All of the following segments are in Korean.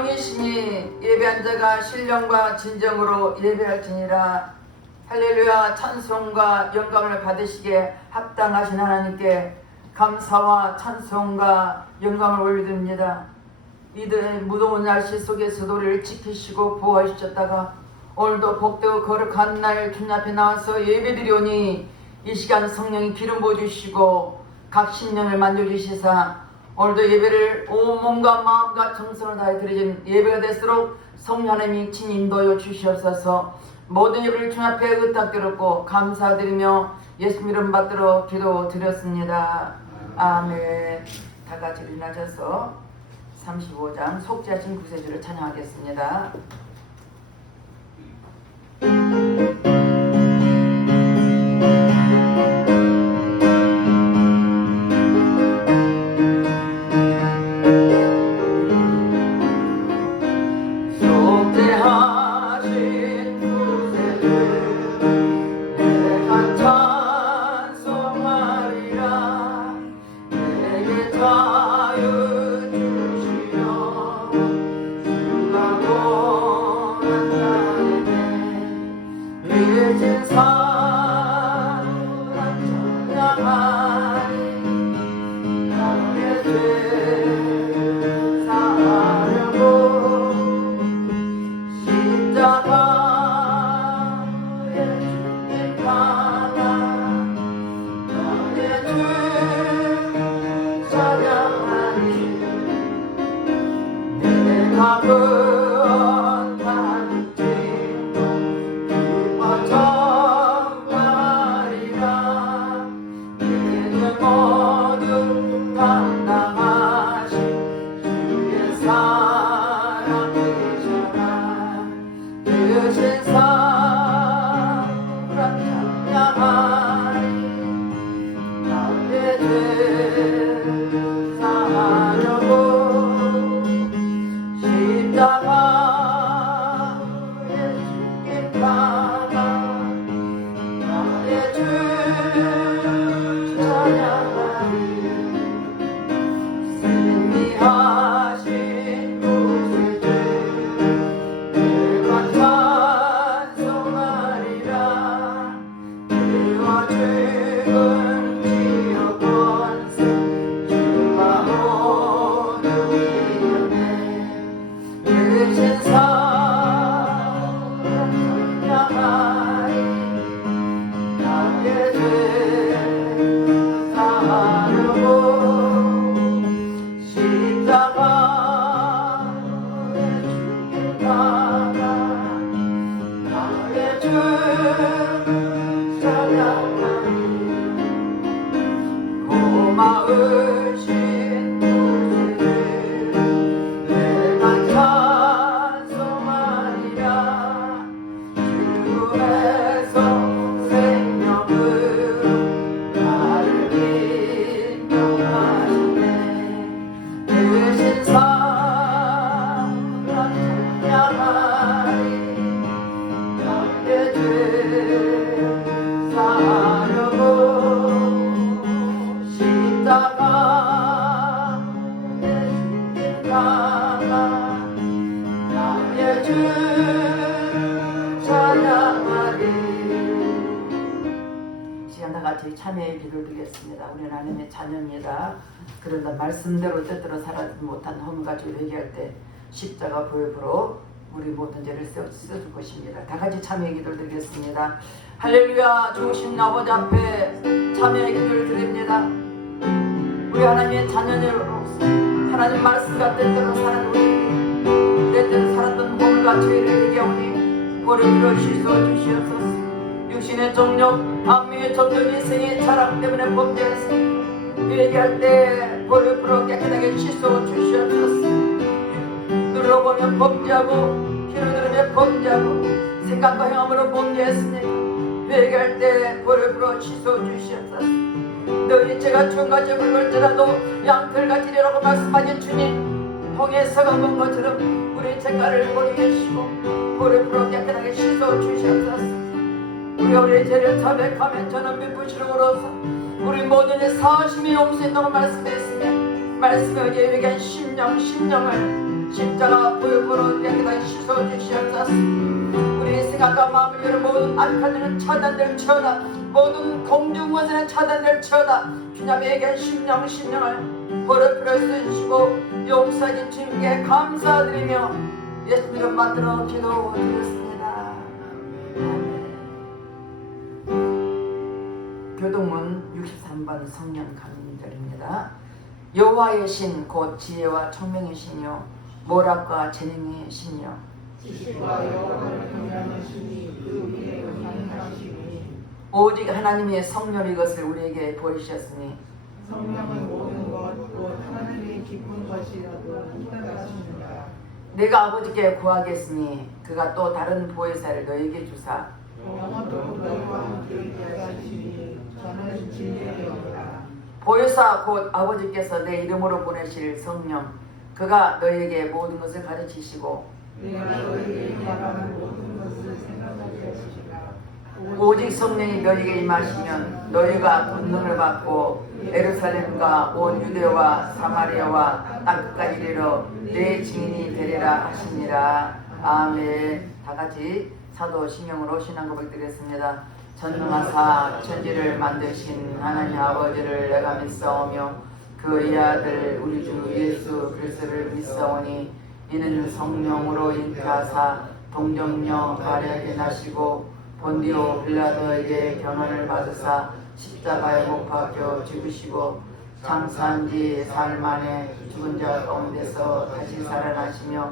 영이시니 예배한 자가 신령과 진정으로 예배할지니라. 할렐루야. 찬송과 영광을 받으시기에 합당하신 하나님께 감사와 찬송과 영광을 올려드립니다. 이들의 무더운 날씨 속에서도 우리를 지키시고 보호하셨다가 오늘도 복되고 거룩한 날 주님 앞에 나와서 예배드리오니 이 시간 성령이 기름 부어주시고 각 심령을 만져주시사 오늘도 예배를 온 몸과 마음과 정성을 다해 드리는 예배가 될수록 성령 하나님이 친히 인도하여 주시옵소서. 모든 예배를 주님 앞에 의탁드렸고 감사드리며 예수 이름 받들어 기도드렸습니다. 아멘. 다 같이 일어나셔서 35장 속죄하신 구세주를 찬양하겠습니다. 참여의 기도를 드리겠습니다. 우리는 하나님의 자녀입니다. 그런다 말씀대로 뜻대로 살아지 못한 허물가지고 회개할 때 십자가 보혈로 우리 모든 죄를 써줄 것입니다. 다 같이 참여의 기도를 드리겠습니다. 할렐루야. 좋으신 아버지 앞에 참여의 기도를 드립니다. 우리 하나님의 자녀로서 하나님 말씀과 뜻대로 사는 우리 때때로 살았던 허물과 죄를 회개하오니 보혈로 씻어 주시옵소서. 육신의 정욕, 안미의 점점 인생의 자랑 때문에 범죄했습니다. 회개할 때 보혈로 깨끗하게 씻어 주시옵소서. 눌러보면 범죄하고 귀로 들으면 범죄하고 생각과 행함으로 범죄했습니다. 회개할 때 보혈로 씻어 주시옵소서. 너희 죄가 천가지 굵을지라도 양털같이 되라고 말씀하신 주님, 통에서 간 것처럼 우리 죄가를 버리게 하시고 보혈로 깨끗하게 씻어 주시옵소서. 우리의 죄를 자백하면 저는 미쁘시로서 우리 모든 사심이 용서했다고 말씀했으며 말씀에 예비한 심령을 십자가 보혈로 깨끗하게 씻어주시옵소서. 우리 생각과 마음을 열어 모든 악한 일은 차단될 처다. 모든 공중원세는 차단될 처다. 주님에게 심령을 보혈로 쓰시고 용서해 주님께 감사드리며 예수 이름 받들어 기도드렸습니다. 교동문 63번 성령 강림절입니다. 여호와의 신 곧 지혜와 총명의 신이요 모락과 재능의 신이요 지식과 여호와를 경외하는 신이 그 위에 강림하시니 오직 하나님의 성령 이것을 우리에게 보이셨으니 성령은 모든 것 곧 하나님의 기쁜 것이라도 인정하십니다. 내가 아버지께 구하겠으니 그가 또 다른 보혜사를 너에게 주사 영원토록 너희와 함께 있게 하시니 저는 진리이옵니다. 보혜사 곧 아버지께서 내 이름으로 보내실 성령 그가 너희에게 모든 것을 가르치시고 내가 너희에게 말하는 모든 것을 생각하게 하시리라. 오직 성령이 너희에게 임하시면 너희가 권능을 받고 예루살렘과 온 유대와 사마리아와 땅끝까지 이르러 내 증인이 되리라 하시니라. 아멘. 다같이 사도신경으로 신앙 고백 드리겠습니다. 전능하사 천지를 만드신 하나님 아버지를 내가 믿사오며 그의 아들 우리 주 예수 그리스도를 믿사오니 이는 성령으로 잉태하사 동정녀 마리아에게 나시고 본디오 빌라도에게 변호를 받으사 십자가에 못 박혀 죽으시고 장사한 지 사흘 만에 죽은 자 가운데서 다시 살아나시며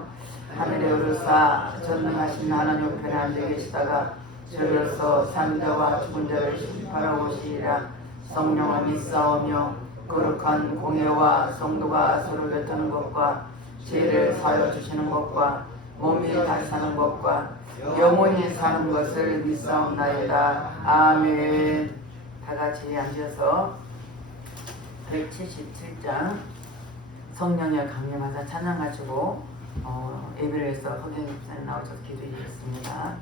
하늘에 오르사 전능하신 하나님 우편에 앉아 계시다가 저리로서 산 자와 죽은 자를 심판하러 오시리라. 성령을 믿사오며 거룩한 공예와 성도가 서로 뱉는 것과 죄를 사하여 주시는 것과 몸이 다시 사는 것과 영원히 사는 것을 믿사옵나이다. 아멘. 다같이 앉아서 177장 성령의 강림하사 찬양 가지고 예배를 해서 허경 집사님 나오셔서 기도해 주셨습니다.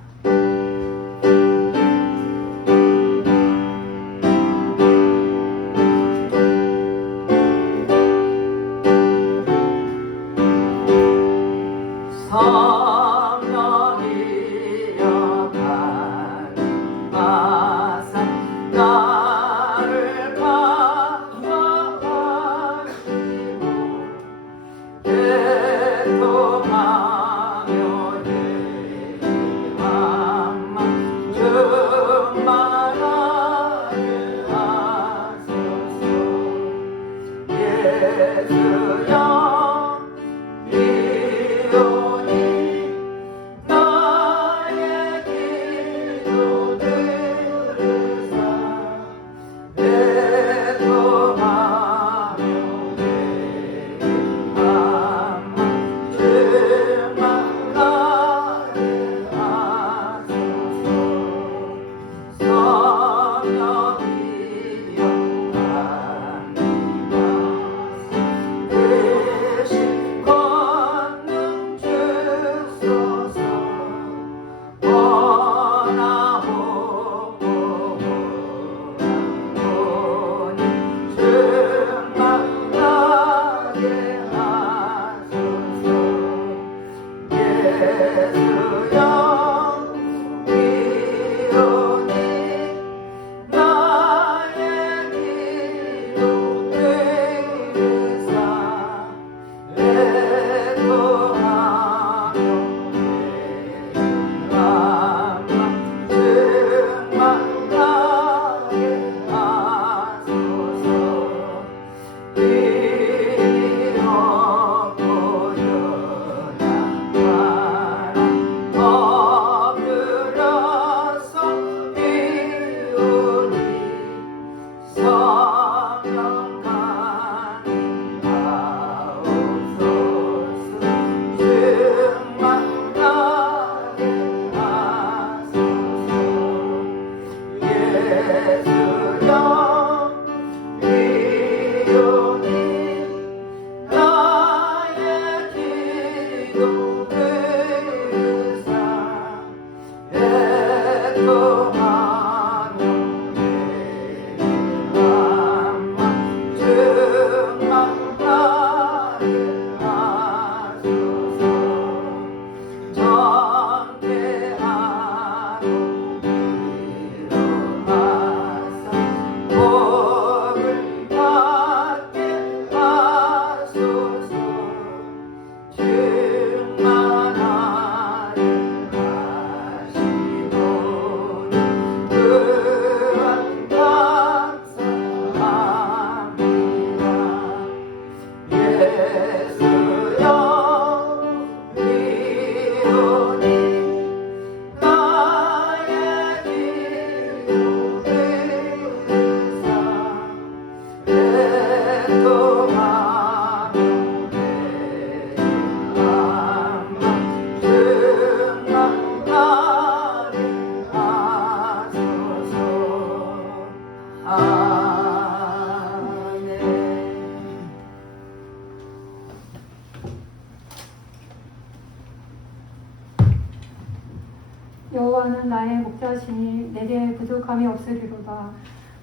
인도하시니 내게 부족함이 없으리로다.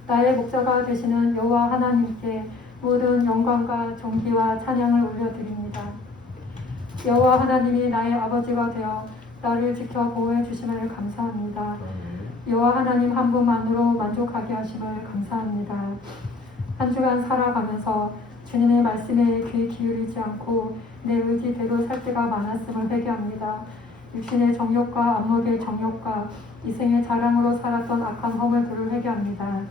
나의 목자가 되시는 여호와 하나님께 모든 영광과 존귀와 찬양을 올려드립니다. 여호와 하나님이 나의 아버지가 되어 나를 지켜 보호해 주심을 감사합니다. 여호와 하나님 한 분만으로 만족하게 하심을 감사합니다. 한 주간 살아가면서 주님의 말씀에 귀 기울이지 않고 내 의지대로 살 때가 많았음을 회개합니다. 육신의 정욕과 안목의 정욕과 이생의 자랑으로 살았던 악한 허물들을 회개합니다.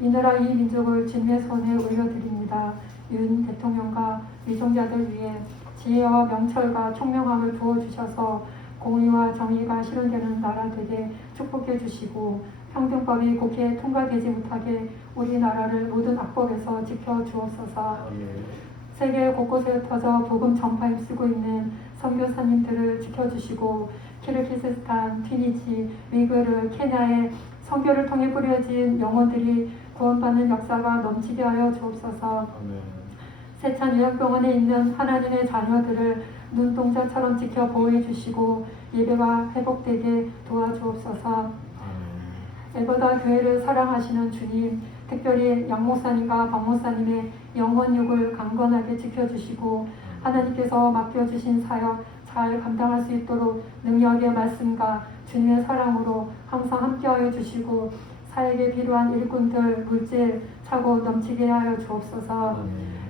이나라 이 민족을 주님의 손에 올려드립니다. 윤 대통령과 위종자들 위해 지혜와 명철과 총명함을 부어주셔서 공의와 정의가 실현되는 나라 되게 축복해 주시고 평등법이 국회에 통과되지 못하게 우리나라를 모든 악법에서 지켜 주옵소서. 세계 곳곳에 터져 복음 전파에 쓰고 있는 선교사님들을 지켜주시고 키르기스스탄, 튀니지, 위그르, 케냐에 선교를 통해 뿌려진 영혼들이 구원받는 역사가 넘치게 하여 주옵소서. 세찬 요양병원에 있는 하나님의 자녀들을 눈동자처럼 지켜 보호해 주시고 예배가 회복되게 도와주옵소서. 엘버다 교회를 사랑하시는 주님, 특별히 양 목사님과 박 목사님의 영혼육을 강건하게 지켜주시고 하나님께서 맡겨주신 사역 잘 감당할 수 있도록 능력의 말씀과 주님의 사랑으로 항상 함께하여 주시고 사역에 필요한 일꾼들, 물질 차고 넘치게 하여 주옵소서.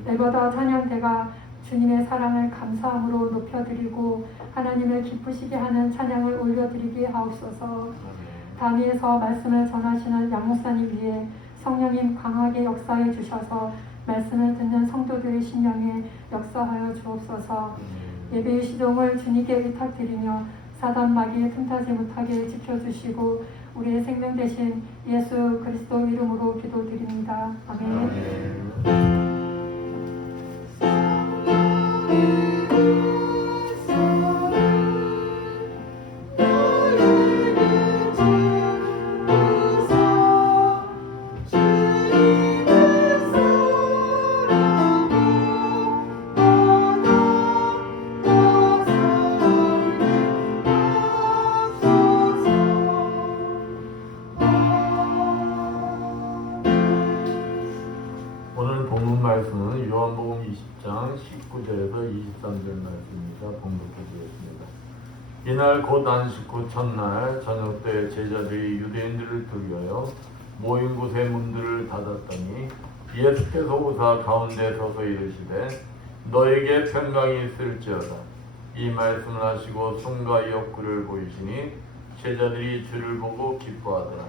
엘버다 찬양대가 주님의 사랑을 감사함으로 높여드리고 하나님을 기쁘시게 하는 찬양을 올려드리게 하옵소서. 단위에서 말씀을 전하시는 양 목사님 위에 성령님 강하게 역사해 주셔서 말씀을 듣는 성도들의 심령에 역사하여 주옵소서. 예배의 시종을 주님께 의탁드리며 사단 마귀의 틈타지 못하게 지켜주시고 우리의 생명 되신 예수 그리스도 이름으로 기도드립니다. 아멘. 말씀은 요한복음 20장 19절에서 23절 말씀입니다. 봉독해 드리겠습니다. 이날 곧 안식 후 첫날 저녁 때 제자들이 유대인들을 두려워 모인 곳의 문들을 닫았더니 예수께서 오사 가운데 서서 이르시되 너에게 평강이 있을지어다. 이 말씀을 하시고 손과 옆구리를 보이시니 제자들이 주를 보고 기뻐하더라.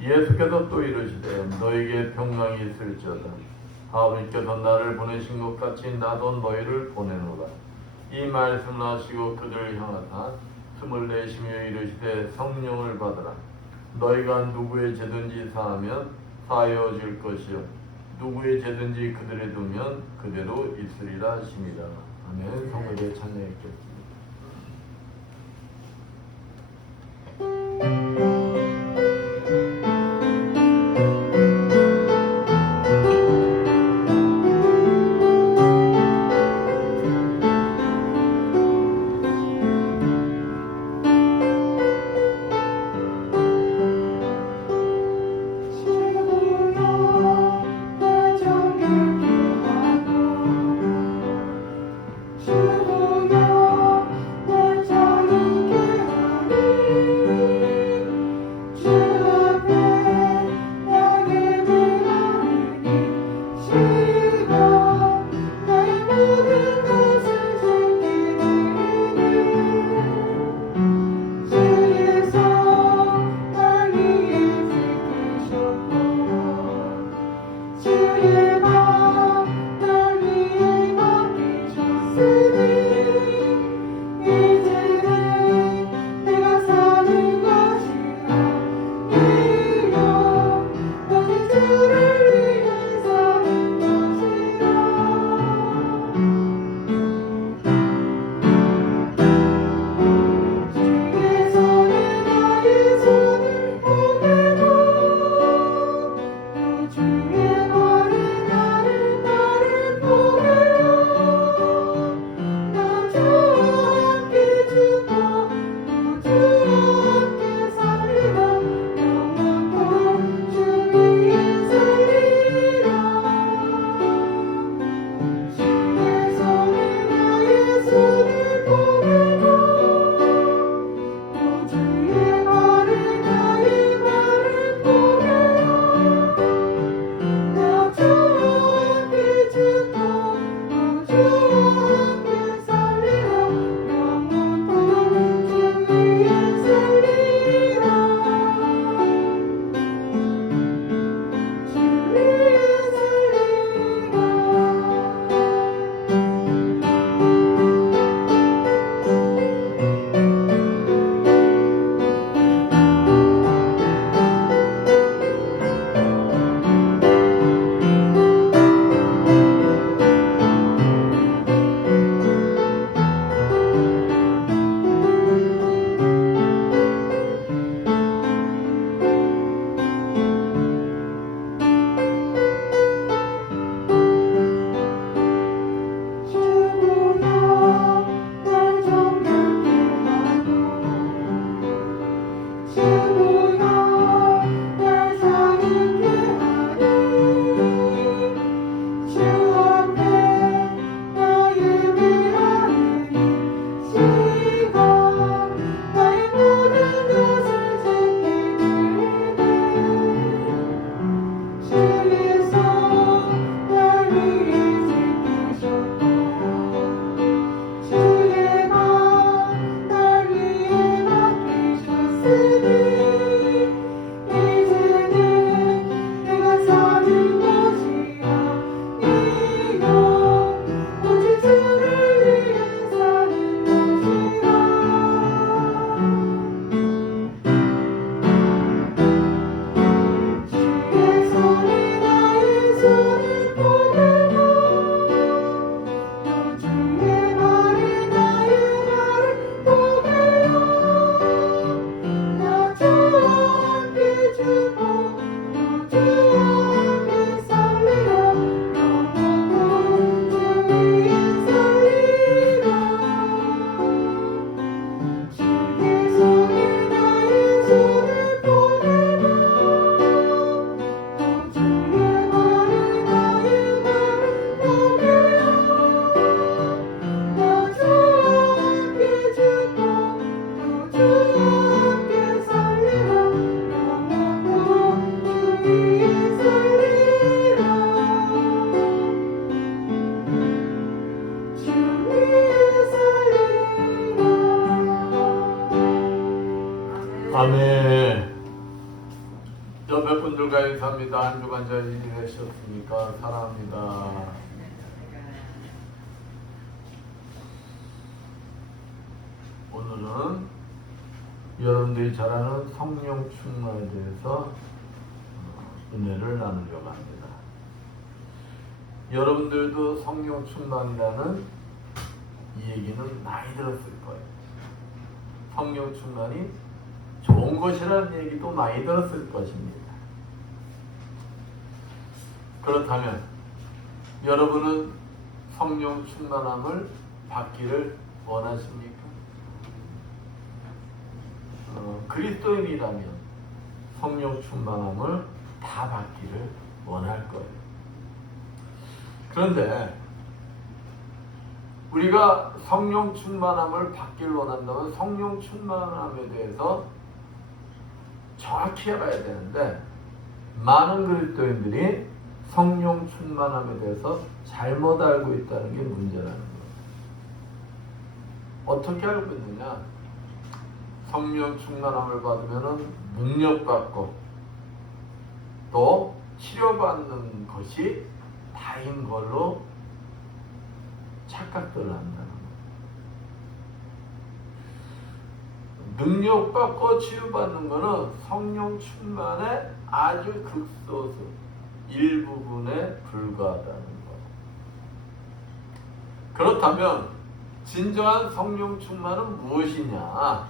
예수께서 또 이르시되 너에게 평강이 있을지어다. 아버지께서 나를 보내신 것 같이 나도 너희를 보내노라. 이 말씀을 하시고 그들을 향하사 숨을 내쉬며 이르시되 성령을 받으라. 너희가 누구의 죄든지 사하면 사하여질 것이요 누구의 죄든지 그들에 두면 그대로 있으리라 하십니다. 아멘. 성도의 찬양했겠습니다. 주의 말을 감사함을 감사합니다. 한 주간 잘 지내셨습니까? 사랑합니다. 오늘은 여러분들이 잘 아는 성령 충만에 대해서 은혜를 나누려고 합니다. 여러분들도 성령 충만이라는 이 얘기는 많이 들었을 거예요. 성령 충만이 좋은 것이라는 얘기도 많이 들었을 것입니다. 그렇다면 여러분은 성령 충만함을 받기를 원하십니까? 그리스도인이라면 성령 충만함을 다 받기를 원할 거예요. 그런데 우리가 성령 충만함을 받기를 원한다면 성령 충만함에 대해서 정확히 알아야 되는데 많은 그리스도인들이 성령 충만함에 대해서 잘못 알고 있다는 게 문제라는 거예요. 어떻게 알고 있느냐? 성령 충만함을 받으면 능력받고 또 치료받는 것이 다인 걸로 착각들을 한다는 거예요. 능력받고 치유받는 것은 성령 충만의 아주 극소수 일부분에 불과하다는 거예요. 그렇다면 진정한 성령 충만은 무엇이냐?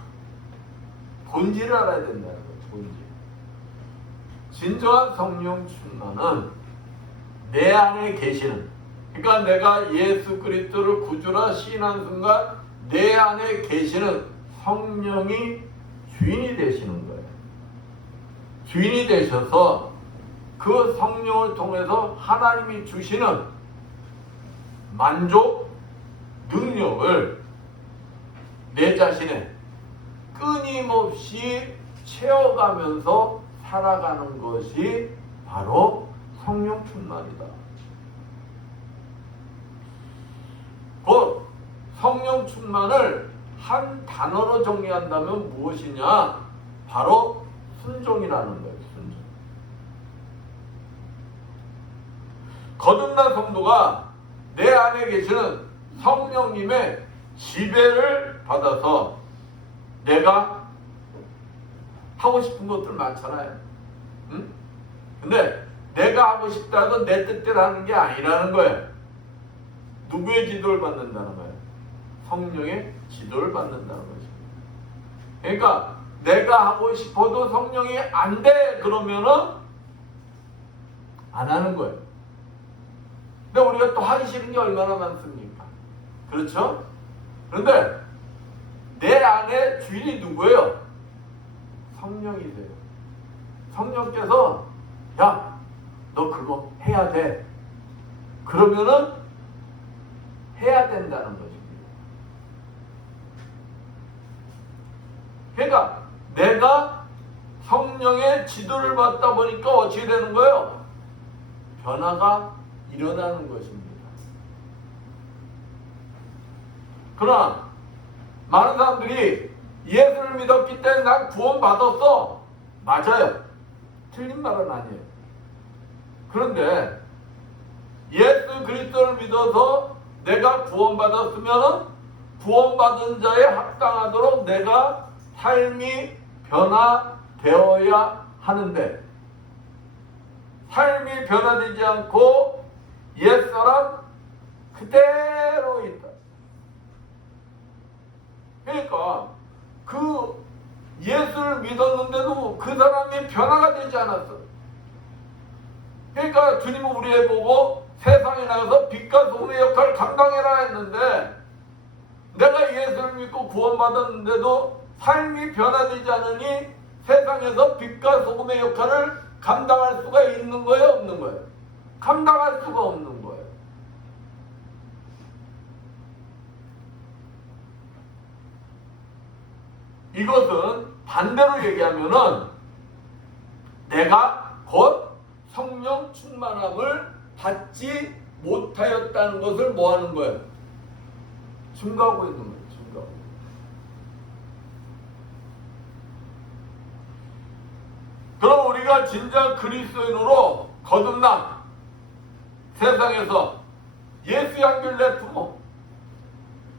본질을 알아야 된다는 거예요. 본질. 진정한 성령 충만은 내 안에 계시는, 그러니까 내가 예수 그리스도를 구주라 시인한 순간 내 안에 계시는 성령이 주인이 되시는 거예요. 주인이 되셔서 그 성령을 통해서 하나님이 주시는 만족, 능력을 내 자신의 끊임없이 채워가면서 살아가는 것이 바로 성령 충만이다. 곧 성령 충만을 한 단어로 정리한다면 무엇이냐? 바로 순종이라는 거예요. 순종. 거듭난 성도가 내 안에 계시는 성령님의 지배를 받아서 내가 하고 싶은 것들 많잖아요. 응? 근데 내가 하고 싶다 해도 내 뜻대로 하는 게 아니라는 거예요. 누구의 지도를 받는다는 거예요? 성령의 지도를 받는다는 거죠. 그러니까 내가 하고 싶어도 성령이 안 돼 그러면은 안 하는 거예요. 근데 우리가 또 하기 싫은 게 얼마나 많습니까? 그렇죠? 그런데 내 안에 주인이 누구예요? 성령이세요. 성령께서 야, 너 그거 해야 돼. 그러면은 해야 된다는 것입니다. 그러니까 내가 성령의 지도를 받다 보니까 어떻게 되는 거예요? 변화가 일어나는 것입니다. 그러나 많은 사람들이 예수를 믿었기 때문에 난 구원받았어. 맞아요. 틀린 말은 아니에요. 그런데 예수 그리스도를 믿어서 내가 구원받았으면 구원받은 자에 합당하도록 내가 삶이 변화되어야 하는데 삶이 변화되지 않고 옛사람 그대로 있다. 그러니까 그 예수를 믿었는데도 그 사람이 변화가 되지 않았어. 그러니까 주님은 우리에 보고 세상에 나가서 빛과 소금의 역할을 감당해라 했는데 내가 예수를 믿고 구원받았는데도 삶이 변화되지 않으니 세상에서 빛과 소금의 역할을 감당할 수가 있는 거예요? 없는 거예요? 감당할 수가 없는 거예요. 이것은 반대로 얘기하면은 내가 곧 성령 충만함을 받지 못하였다는 것을 뭐 하는 거예요? 증거하고 있는 거예요. 증거. 그럼 우리가 우리가 진짜 그리스도인으로 거듭나 세상에서 예수 향기를 내뿜어.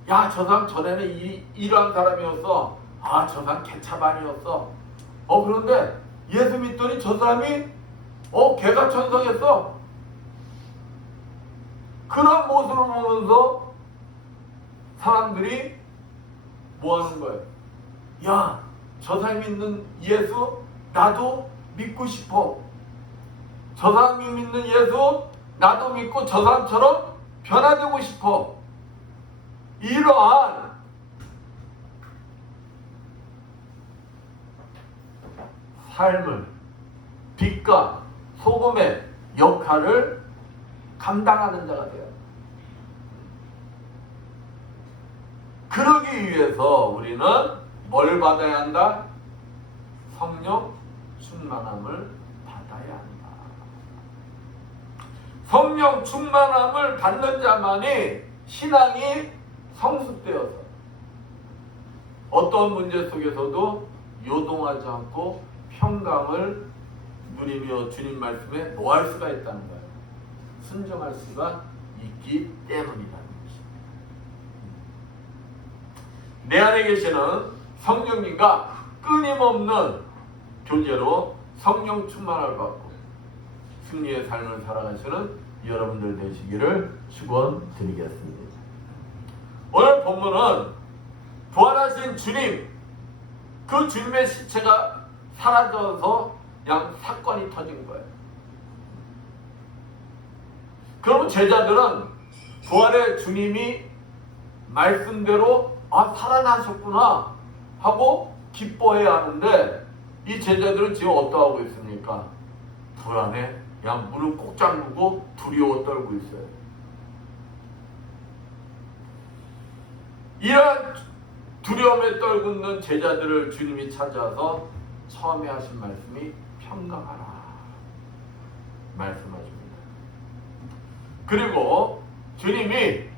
야, 저 사람 전에는 이러한 사람이었어. 아, 저 사람 개차반이었어. 그런데 예수 믿더니 저 사람이 개가 천성했어. 그런 모습을 보면서 사람들이 뭐 하는 거예요? 야, 저 사람이 믿는 예수 나도 믿고 싶어. 저 사람이 믿는 예수 나도 믿고 저 사람처럼 변화되고 싶어. 이러한 삶을, 빛과 소금의 역할을 감당하는 자가 돼요. 그러기 위해서 우리는 뭘 받아야 한다? 성령 충만함을 받아야 한다. 성령 충만함을 받는 자만이 신앙이 성숙되어서 어떤 문제 속에서도 요동하지 않고 평강을 누리며 주님 말씀에 노할 수가 있다는 거예요. 순종할 수가 있기 때문이라는 것입니다. 내 안에 계시는 성령님과 끊임없는 교제로 성령 충만을 받고 승리의 삶을 살아가시는 여러분들 되시기를 축원드리겠습니다. 오늘 본문은 부활하신 주님, 그 주님의 시체가 사라져서 그냥 사건이 터진 거예요. 그러면 제자들은 부활의 주님이 말씀대로 살아나셨구나 하고 기뻐해야 하는데 이 제자들은 지금 어떠하고 있습니까? 불안해. 그냥 문을 꼭 잠그고 두려워 떨고 있어요. 이런 두려움에 떨고 있는 제자들을 주님이 찾아서 처음에 하신 말씀이 평강하라 말씀하십니다. 그리고 주님이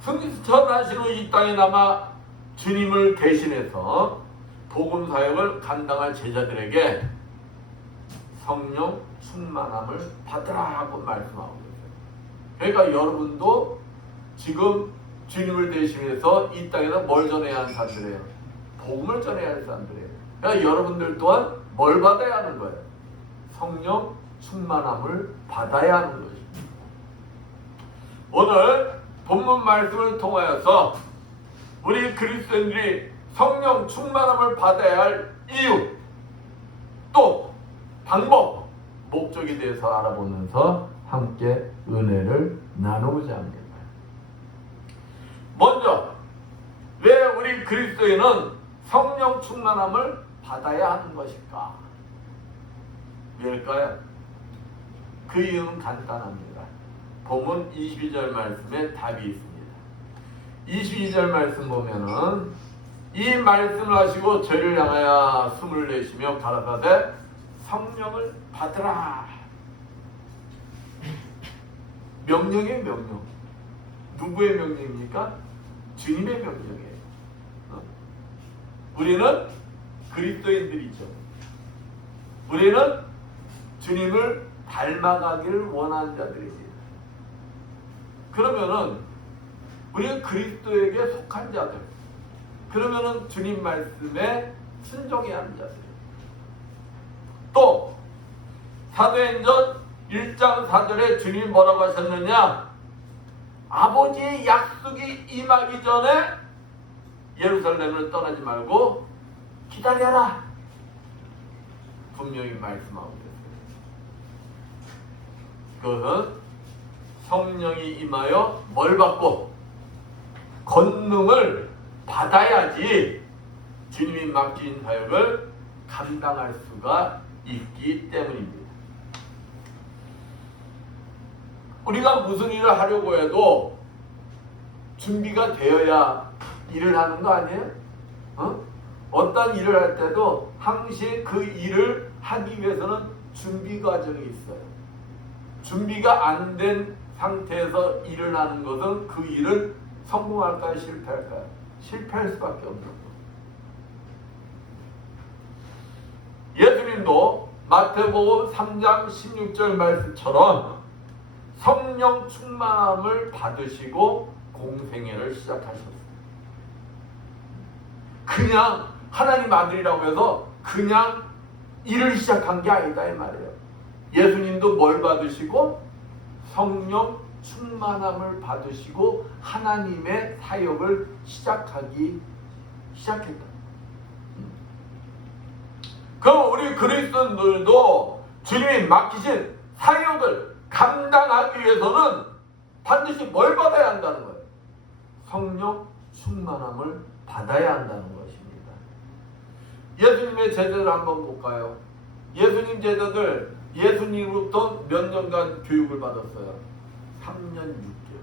승천하신 후 이 땅에 남아 주님을 대신해서 복음 사역을 감당할 제자들에게 성령 충만함을 받으라 하고 말씀하고 있어요. 그러니까 여러분도 지금 주님을 대신해서 이 땅에서 뭘 전해야 하는 사람들이에요? 복음을 전해야 할 사람들이에요. 그러니까 여러분들 또한 뭘 받아야 하는 거예요? 성령 충만함을 받아야 하는 것입니다. 오늘 본문 말씀을 통하여서 우리 그리스도인들이 성령 충만함을 받아야 할 이유, 또 방법, 목적에 대해서 알아보면서 함께 은혜를 나누고자 합니다. 먼저 왜 우리 그리스도인은 성령 충만함을 받아야 하는 것일까? 왜일까요? 그 이유는 간단합니다. 본문 22절 말씀에 답이 있습니다. 22절 말씀 보면은 이 말씀을 하시고 저를 향하여 숨을 내쉬며 가라사대 성령을 받으라. 명령의 명령. 누구의 명령입니까? 주님의 명령이에요. 우리는 그리스도인들이죠. 우리는 주님을 닮아가기를 원하는 자들입니다. 그러면은 우리는 그리스도에게 속한 자들, 그러면은 주님 말씀에 순종해야 하는 자들. 또 사도행전 1장 4절에 주님이 뭐라고 하셨느냐? 아버지의 약속이 임하기 전에 예루살렘을 떠나지 말고 기다려라. 분명히 말씀하고 있어요. 그것은 성령이 임하여 뭘 받고? 권능을 받아야지 주님이 맡긴 사역을 감당할 수가 있기 때문입니다. 우리가 무슨 일을 하려고 해도 준비가 되어야 일을 하는 거 아니에요? 어떤 일을 할 때도 항상 그 일을 하기 위해서는 준비 과정이 있어요. 준비가 안 된 상태에서 일을 하는 것은 그 일을 성공할까요? 실패할까요? 실패할 수밖에 없는 거예요. 예수님도 마태복음 3장 16절 말씀처럼 성령 충만함을 받으시고 공생애를 시작하셨어요. 그냥 하나님 아들이라고 해서 그냥 일을 시작한 게 아니다 이 말이에요. 예수님도 뭘 받으시고 성령 충만함을 받으시고 하나님의 사역을 시작했다. 그럼 우리 그리스도인들도 주님이 맡기신 사역을 감당하기 위해서는 반드시 뭘 받아야 한다는 거예요? 성령 충만함을 받아야 한다는 것입니다. 예수님의 제자들 한번 볼까요? 예수님 제자들 예수님으로부터 몇 년간 교육을 받았어요? 3년 6개월.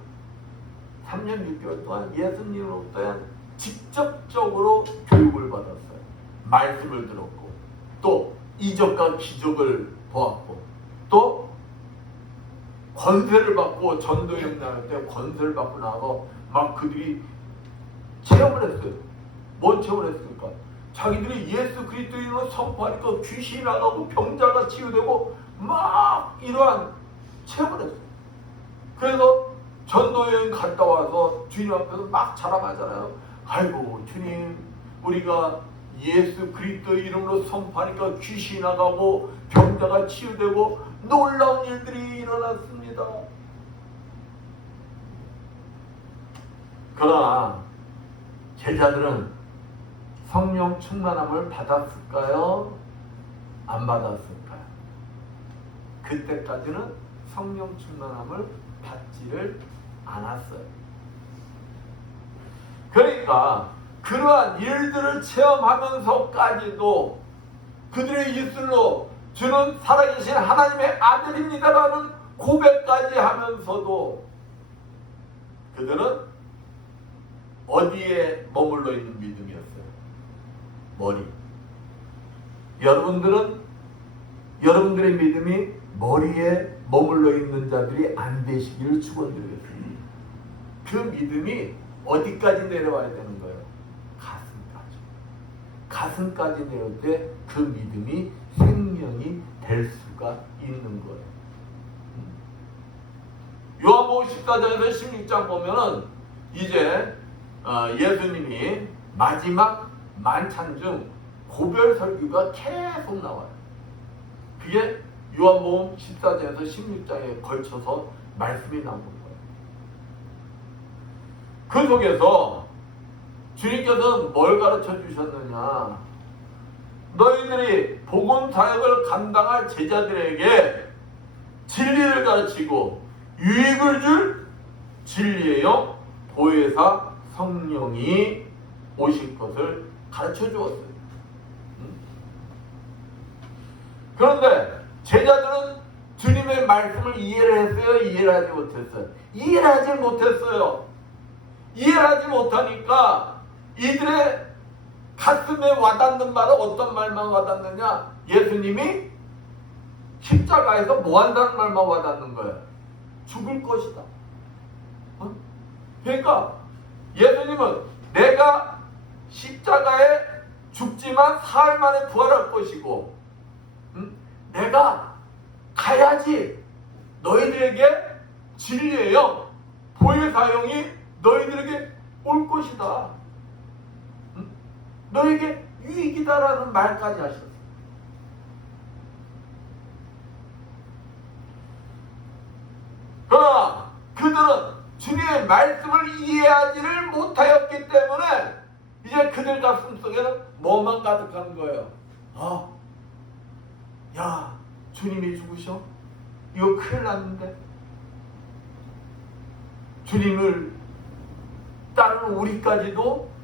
3년 6개월 동안 예수님으로부터 직접적으로 교육을 받았어요. 말씀을 들었고 또 이적과 기적을 보았고 또 권세를 받고 전도여행 나갈 때 권세를 받고 나가고 막 그들이 체험을 했어요. 뭔 체험을 했습니까? 자기들이 예수 그리스도인을 선포하니까 귀신이 나가고 병자가 치유되고 막 이러한 체험을 했어요. 그래서 전도여행 갔다 와서 주님 앞에서 막 자랑하잖아요. 아이고 주님, 우리가 예수 그리스도 이름으로 선포하니까 귀신이 나가고 병자가 치유되고 놀라운 일들이 일어났습니다. 그러나 제자들은 성령 충만함을 받았을까요? 안 받았을까요? 그때까지는 성령 충만함을 받지를 않았어요. 그러니까 그러한 일들을 체험하면서까지도 그들의 입술로 주는 살아계신 하나님의 아들입니다라는 고백까지 하면서도 그들은 어디에 머물러 있는 믿음이었어요? 머리. 여러분들의 믿음이 머리에 머물러 있는 자들이 안 되시기를 축원드리겠습니다. 그 믿음이 어디까지 내려와야 되는 거예요? 가슴까지 내려올 때 그 믿음이 생명이 될 수가 있는 거예요. 요한복음 14장에서 16장 보면은 이제 예수님이 마지막 만찬 중 고별 설교가 계속 나와요. 그게 요한복음 14장에서 16장에 걸쳐서 말씀이 나오는 거예요. 그 속에서 주님께서는 뭘 가르쳐 주셨느냐? 너희들이 복음 사역을 감당할 제자들에게 진리를 가르치고 유익을 줄 진리의 영 보혜사 성령이 오실 것을 가르쳐 주었어요. 그런데 제자들은 주님의 말씀을 이해를 했어요? 이해를 하지 못했어요? 이해를 하지 못했어요. 이해를 하지 못하니까 이들의 가슴에 와닿는 말은 어떤 말만 와닿느냐? 예수님이 십자가에서 뭐 한다는 말만 와닿는 거예요. 죽을 것이다. 그러니까 예수님은 내가 십자가에 죽지만 사흘 만에 부활할 것이고 내가 가야지 너희들에게 진리의 영, 보혜사 영이 너희들에게 올 것이다. 너에게 유익이다라는 말까지 하셨어요. 그러나 그들은 주님의 말씀을 이해하지를 못하였기 때문에 이제 그들 가슴 속에는 뭐만 가득한 거예요. 야, 주님이 죽으셔? 이거 큰일 났는데. 주님을 따르는 우리까지도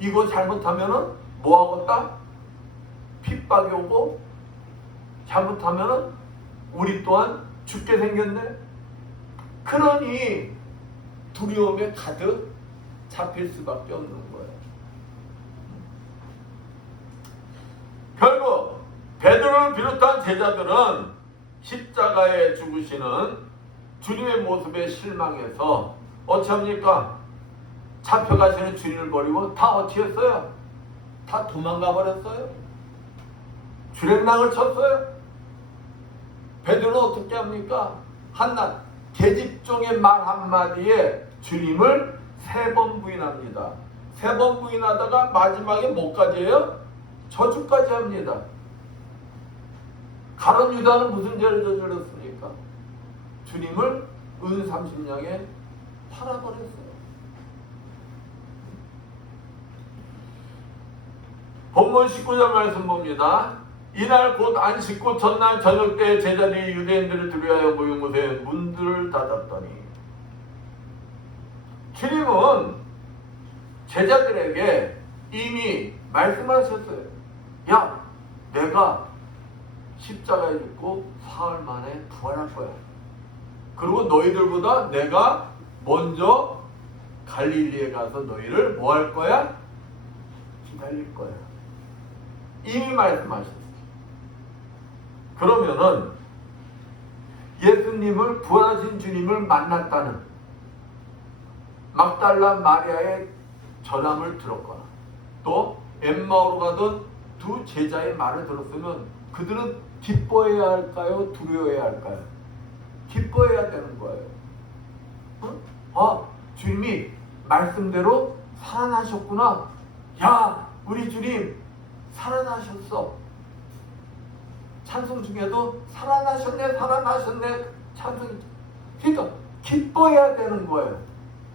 이거 잘못하면은 뭐하겠다? 핍박이 오고 잘못하면은 우리 또한 죽게 생겼네. 그러니 두려움에 가득 잡힐 수밖에 없는 거예요. 결국 베드로를 비롯한 제자들은 십자가에 죽으시는 주님의 모습에 실망해서 어찌합니까? 잡혀가시는 주님을 버리고 다 어찌했어요? 다 도망가 버렸어요. 주랭랑을 쳤어요. 베드로는 어떻게 합니까? 한낱 계집종의 말 한마디에 주님을 3번 부인합니다. 3번 부인하다가 마지막에 뭐까지 해요? 저주까지 합니다. 가룟 유다는 무슨 죄를 저질렀습니까? 주님을 은 30냥에 팔아버렸어요. 본문 19절 말씀 봅니다. 이날 곧 안식구 전날 저녁 때 제자들이 유대인들을 두려워하여 모인 곳에 문들을 닫았더니, 주님은 제자들에게 이미 말씀하셨어요. 야, 내가 십자가에 죽고 사흘 만에 부활할 거야. 그리고 너희들보다 내가 먼저 갈릴리에 가서 너희를 뭐 할 거야? 기다릴 거야. 이미 말씀하셨어요. 그러면은 예수님을, 부활하신 주님을 만났다는 막달라 마리아의 전함을 들었거나 또 엠마오로 가던 두 제자의 말을 들었으면 그들은 기뻐해야 할까요? 두려워해야 할까요? 기뻐해야 되는 거예요. 주님이 말씀대로 살아나셨구나. 야, 우리 주님 살아나셨어. 찬송 중에도 살아나셨네, 살아나셨네 찬송. 그러니까 기뻐해야 되는 거예요.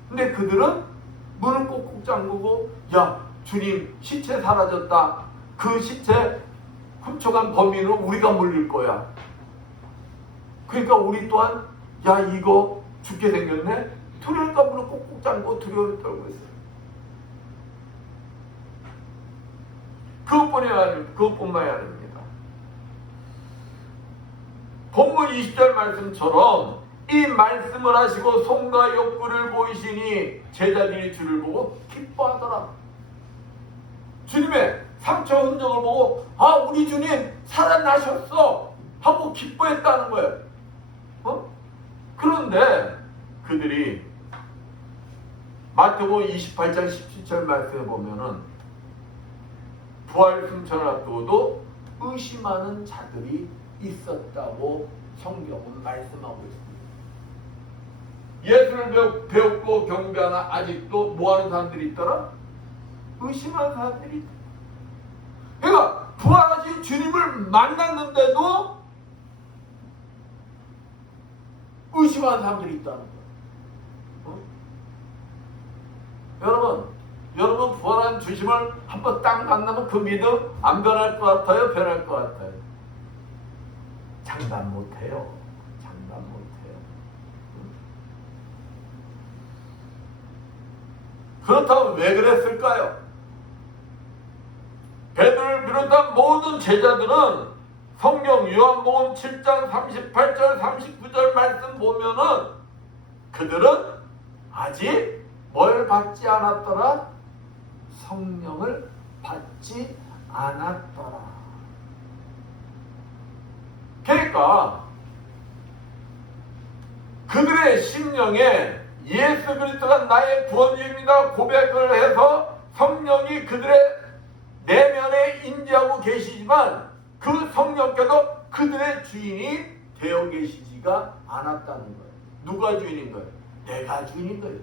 근데 그들은 문을 꼭꼭 잠그고, 야, 주님 시체 사라졌다. 그 시체 훔쳐간 범인을 우리가 물릴 거야. 그러니까 우리 또한, 야, 이거 죽게 생겼네. 두려울까 문을 꼭꼭 잠그고 두려움을 떨고 있어요. 그것뿐만이 아닙니다. 본문 20절 말씀처럼 이 말씀을 하시고 손과 욕구를 보이시니 제자들이 주를 보고 기뻐하더라. 주님의 상처 흔적을 보고, 우리 주님 살아나셨어 하고 기뻐했다는 거예요. 그런데 그들이 마태복음 28장 17절 말씀에 보면은 부활 승천을 앞두고도 의심하는 자들이 있었다고 성경은 말씀하고 있습니다. 예수를 배웠고 경배하나 아직도 뭐하는 사람들이 있더라? 의심하는 사람들이 있다. 그러니까 부활하신 주님을 만났는데도 의심하는 사람들이 있다는 거예요. 여러분 부활한 주님을 한번 딱 만나면 그 믿음 안 변할 것 같아요? 변할 것 같아요? 장담 못해요. 장담 못해요. 그렇다면 왜 그랬을까요? 베드로를 비롯한 모든 제자들은 성경 요한복음 7장 38절 39절 말씀 보면은 그들은 아직 뭘 받지 않았더라? 성령을 받지 않았더라. 그러니까 그들의 심령에 예수 그리스도가 나의 구원주입니다 고백을 해서 성령이 그들의 내면에 임재하고 계시지만 그 성령께서 그들의 주인이 되어 계시지가 않았다는 거예요. 누가 주인인 거예요? 내가 주인인 거예요.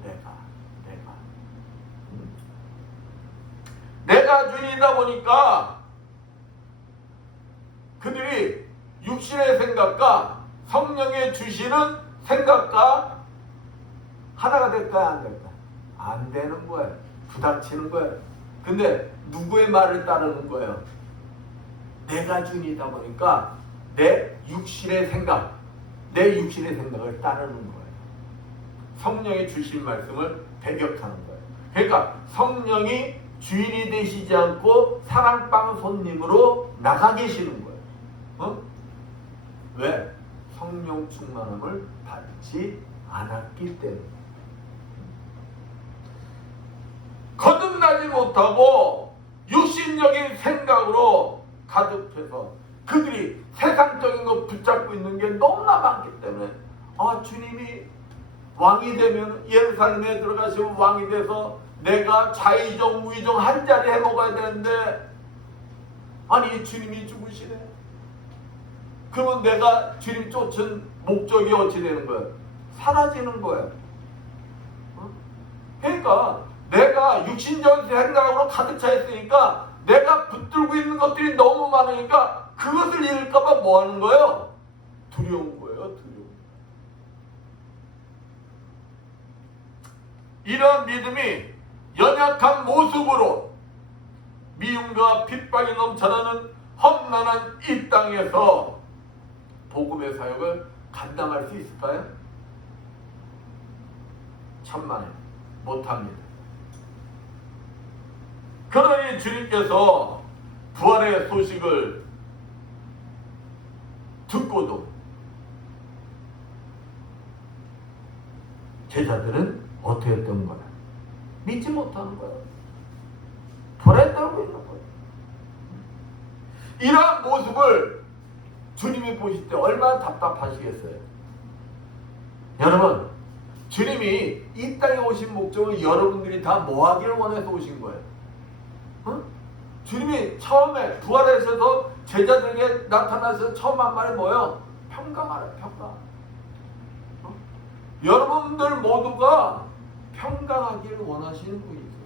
내가 주인이다 보니까 그들이 육신의 생각과 성령의 주시는 생각과 하나가 될까요? 안 될까요? 안 되는 거예요. 부닥치는 거예요. 근데 누구의 말을 따르는 거예요? 내가 주인이다 보니까 내 육신의 생각을 따르는 거예요. 성령의 주신 말씀을 배격하는 거예요. 그러니까 성령이 주인이 되시지 않고 사랑방 손님으로 나가 계시는 거예요. 왜? 성령 충만함을 받지 않았기 때문에. 거듭나지 못하고 육신적인 생각으로 가득해서 그들이 세상적인 거 붙잡고 있는 게 너무나 많기 때문에 주님이 왕이 되면 예루살렘에 들어가시면 왕이 돼서 내가 좌의정 우의정 한 자리 해먹어야 되는데 아니 주님이 죽으시네. 그러면 내가 주님 쫓은 목적이 어찌 되는 거야? 사라지는 거야. 그러니까 내가 육신적 생각으로 가득 차 있으니까 내가 붙들고 있는 것들이 너무 많으니까 그것을 잃을까봐 뭐 하는 거예요? 두려운 거예요. 두려움. 이러한 믿음이 연약한 모습으로 미움과 핍박이 넘쳐나는 험난한 이 땅에서 복음의 사역을 감당할 수 있을까요? 천만에 못합니다. 그러니 주님께서 부활의 소식을 듣고도 제자들은 어떻게 했던 거야? 믿지 못하는 거야. 불에 떨고 있는 거야. 이러한 모습을 주님이 보실 때 얼마나 답답하시겠어요? 여러분, 주님이 이 땅에 오신 목적은 여러분들이 다 뭐 하기를 원해서 오신 거예요? 주님이 처음에 부활하셔서 제자들에게 나타나서 처음 한 말이 뭐예요? 평강하라, 평강. 여러분들 모두가 평강하기를 원하시는 분이세요.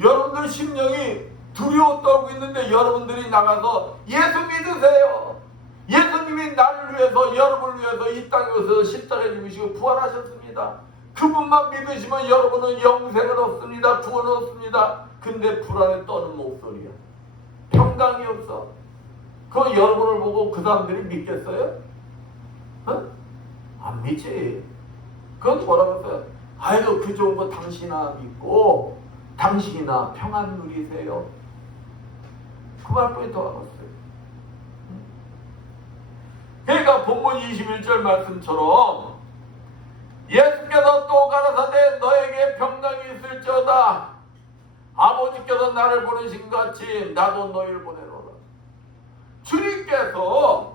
여러분들 심령이 두려워 떨고 있는데 여러분들이 나가서 예수 믿으세요. 예수님이 나를 위해서, 여러분을 위해서 이 땅에 오셔서 십자가에 죽으시고 부활하셨습니다. 그분만 믿으시면 여러분은 영생을 얻습니다. 구원을 얻습니다. 근데 불안에 떠는 목소리야. 평강이 없어. 그거 여러분을 보고 그 사람들이 믿겠어요? 안 믿지. 그건 뭐라고 했어요? 아이고 그 좋은 거 당신이나 믿고 당신이나 평안 누리세요. 그 말뿐이 더 하겠어요. 그러니까 본문 21절 말씀처럼 예수께서 또 가라사대 너에게 평강이 있을지어다. 아버지께서 나를 보내신 같이 나도 너희를 보내노라. 주님께서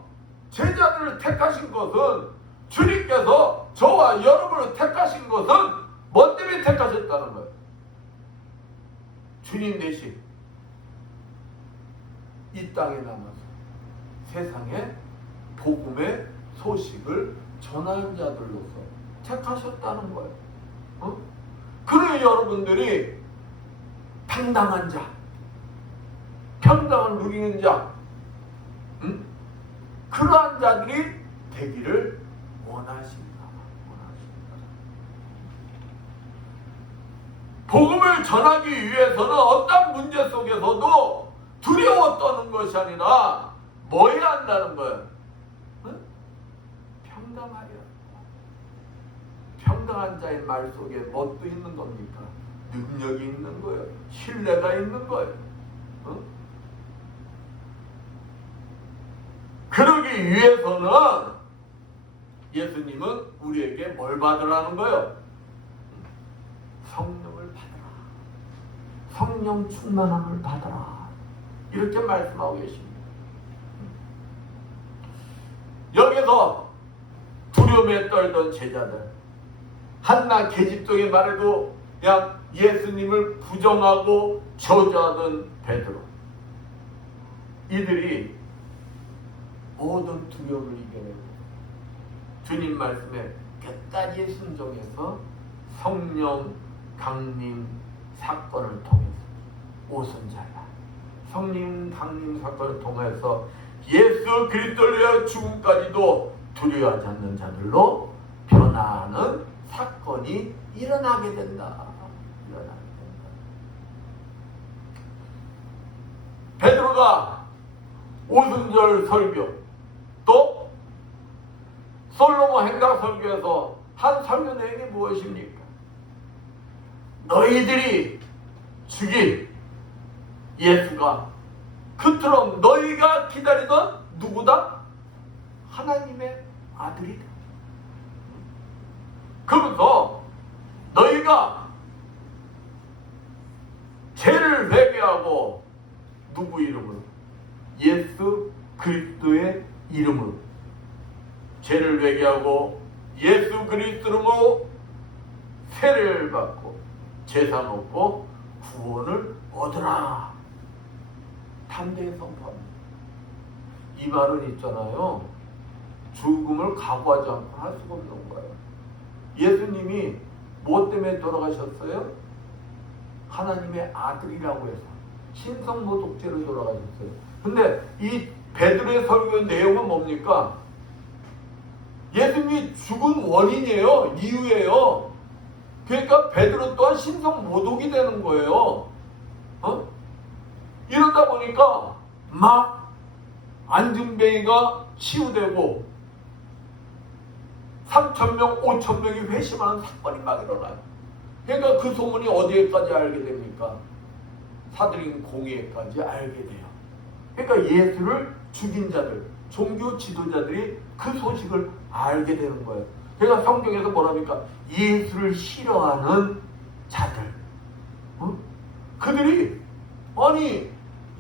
제자들을 택하신 것은, 주님께서 저와 여러분을 택하신 것은 뭐 때문에 택하셨다는 거예요? 주님 대신 이 땅에 남아서 세상에 복음의 소식을 전하는 자들로서 택하셨다는 거예요. 그래 여러분들이 당당한 자, 평강을 누리는 자, 그러한 자들이 되기를 원하십니다. 복음을 전하기 위해서는 어떤 문제 속에서도 두려워 떠는 것이 아니라 뭐 해야 한다는 거예요? 평강하려. 평강한 자의 말 속에 뭣도 있는 겁니까? 능력이 있는 거예요. 신뢰가 있는 거예요. 그러기 위해서는 예수님은 우리에게 뭘 받으라는 거예요? 성령을 받으라. 성령 충만함을 받으라. 이렇게 말씀하고 계십니다. 여기서 두려움에 떨던 제자들, 한나 계집종의 말에도 그냥 예수님을 부정하고 저주하던 베드로, 이들이 모든 두려움을 이겨내고 주님 말씀에 끝까지 순종해서 성령 강림 사건을 통해서 오순절날 성령 강림 사건을 통해서 예수 그리스도를 위하여 죽음까지도 두려워하지 않는 자들로 변화하는 사건이 일어나게 된다. 베드로가 오순절 설교, 또 솔로몬 행각 설교에서 한 설교 내용이 무엇입니까? 너희들이 죽인 예수가 그토록 너희가 기다리던 누구다? 하나님의 아들이다. 그러면서 너희가 죄를 회개하고 누구 이름으로? 예수 그리스도의 이름으로 죄를 회개하고 예수 그리스도로 세례를 받고 제사 얻고 구원을 얻으라. 담대히 선포합니다. 이 말은 있잖아요. 죽음을 각오하지 않고 할 수가 없는 거예요. 예수님이 무엇 때문에 돌아가셨어요? 하나님의 아들이라고 해서 신성모독죄로 돌아가셨어요. 근데 이 베드로의 설교의 내용은 뭡니까? 예수님이 죽은 원인이에요. 이유예요. 그러니까 베드로 또한 신성모독이 되는 거예요. 이러다 보니까 막 안진뱅이가 치유되고 3,000명, 5,000명이 회심하는 사건이 막 일어나요. 그러니까 그 소문이 어디에까지 알게 됩니까? 사도행 공회까지 알게 돼요. 그러니까 예수를 죽인 자들, 종교 지도자들이 그 소식을 알게 되는 거예요. 그러니까 성경에서 뭐랍니까? 예수를 싫어하는 자들. 그들이 아니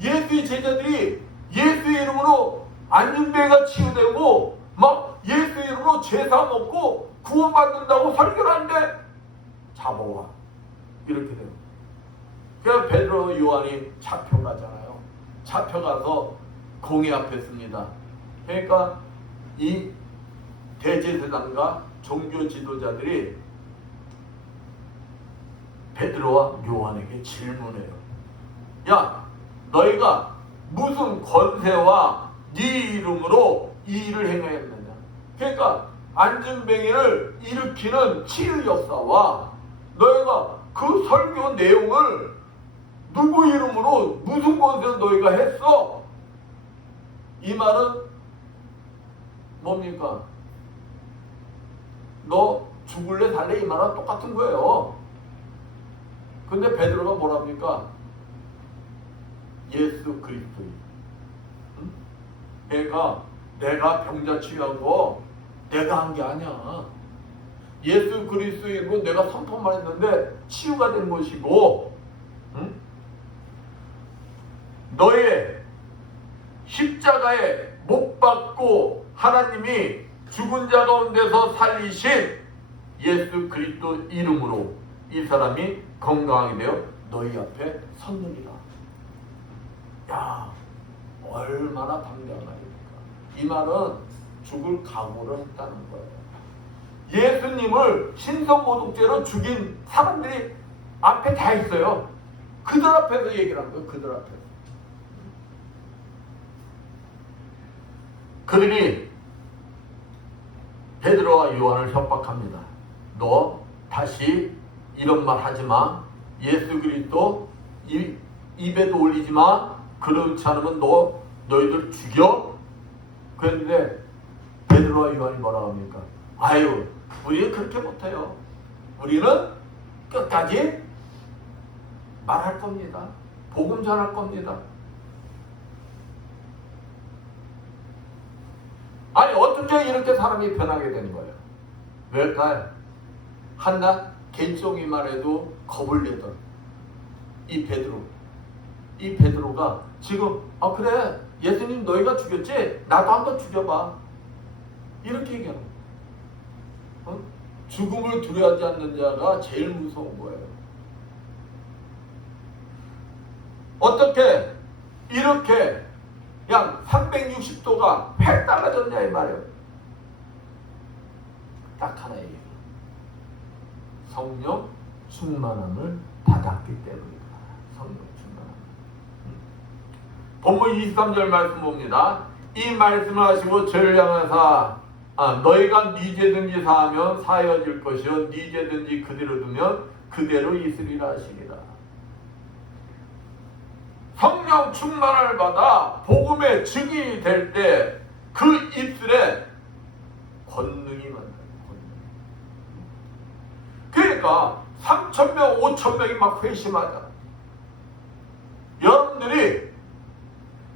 예수의 제자들이 예수의 이름으로 안진뱅이가 치유되고 막 예수의 이름으로 제사 먹고 구원받는다고 설교를 하는데 잡아와. 이렇게 돼요. 그래서 베드로 요한이 잡혀가잖아요. 잡혀가서 공회 앞에 씁니다. 그러니까 이 대제사장과 종교 지도자들이 베드로와 요한에게 질문해요. 야, 너희가 무슨 권세와 네 이름으로 이 일을 행하였느냐? 그러니까 안진뱅이를 일으키는 치유 역사와 너희가 그 설교 내용을 누구 이름으로 무슨 권세로 너희가 했어? 이 말은 뭡니까? 너 죽을래 살래 이 말은 똑같은 거예요. 근데 베드로가 뭐랍니까? 예수 그리스도인. 그러니까 내가 병자 치유하고 내가 한 게 아니야. 예수 그리스도이고 내가 선포만 했는데 치유가 된 것이고, 너의 십자가에 못 박고 하나님이 죽은 자 가운데서 살리신 예수 그리스도 이름으로 이 사람이 건강하게 되어 너희 앞에 섰느니라. 야, 얼마나 담대한 말입니까? 이 말은 죽을 각오를 했다는 거예요. 예수님을 신성모독죄로 죽인 사람들이 앞에 다 있어요. 그들 앞에서 얘기를 한 거예요. 그들 앞에서. 그들이 베드로와 요한을 협박합니다. 너 다시 이런 말 하지 마. 예수 그리스도 입에도 올리지 마. 그렇지 않으면 너희들 죽여. 그런데 베드로와 요한이 뭐라고 합니까? 아유, 우리는 그렇게 못해요. 우리는 끝까지 말할 겁니다. 복음 전할 겁니다. 아니 어떻게 이렇게 사람이 변하게 된 거예요? 왜일까요? 한낱 개종이만 해도 겁을 내던 이 베드로가 지금 그래 예수님 너희가 죽였지? 나도 한번 죽여봐. 이렇게 얘기하는 거예요. 죽음을 두려워하지 않는 자가 제일 무서운 거예요. 어떻게 이렇게 약 360도가 획 달라졌냐 이 말이에요. 딱 하나 얘기해요. 성령 충만함을 받았기 때문이다. 성령 충만함. 본문 23절 말씀 봅니다. 이 말씀을 하시고 저를 향하사 너희가 네 죄든지 사하면 사하여질 것이요 네 죄든지 그대로 두면 그대로 있으리라 하시니라. 성령 충만을 받아 복음의 증인이 될 때 그 입술에 권능이 만나요. 그러니까 3,000명, 5,000명이 막 회심하잖아. 여러분들이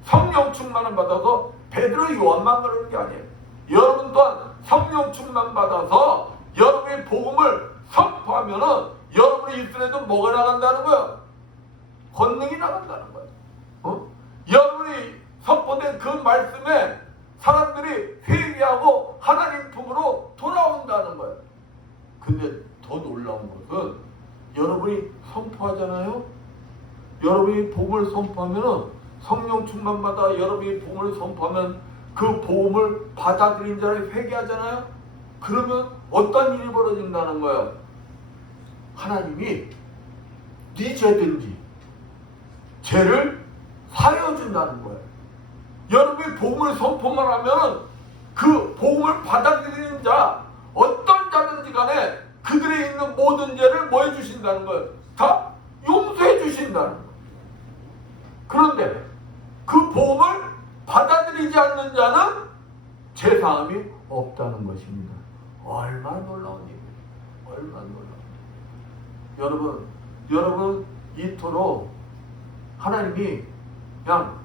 성령 충만을 받아서 베드로 요한만 그러는 게 아니에요. 여러분 또한 성령 충만 받아서 여러분의 복음을 선포하면은 여러분의 입술에도 뭐가 나간다는 거예요? 권능이 나간다는 거예요. 여러분이 선포된 그 말씀에 사람들이 회개하고 하나님 품으로 돌아온다는 거예요. 근데 더 놀라운 것은 여러분이 선포하잖아요. 여러분이 복음을 선포하면은 성령 충만 받아 여러분이 복음을 선포하면 그 복음을 받아들인 자를 회개하잖아요. 그러면 어떤 일이 벌어진다는 거예요? 하나님이 네 죄든지 죄를 사하여 준다는 거예요. 여러분이 복음을 선포만 하면 그 복음을 받아들이는 자, 어떤 자든지 간에 그들의 있는 모든 죄를 뭐 해주신다는 거예요? 다 용서해 주신다는 거예요. 그런데 그 복음을 받아들이지 않는 자는 죄사함이 없다는 것입니다. 얼마나 놀라운 일이에요. 얼마나 놀라운 일이에요. 여러분 이토록 하나님이 그냥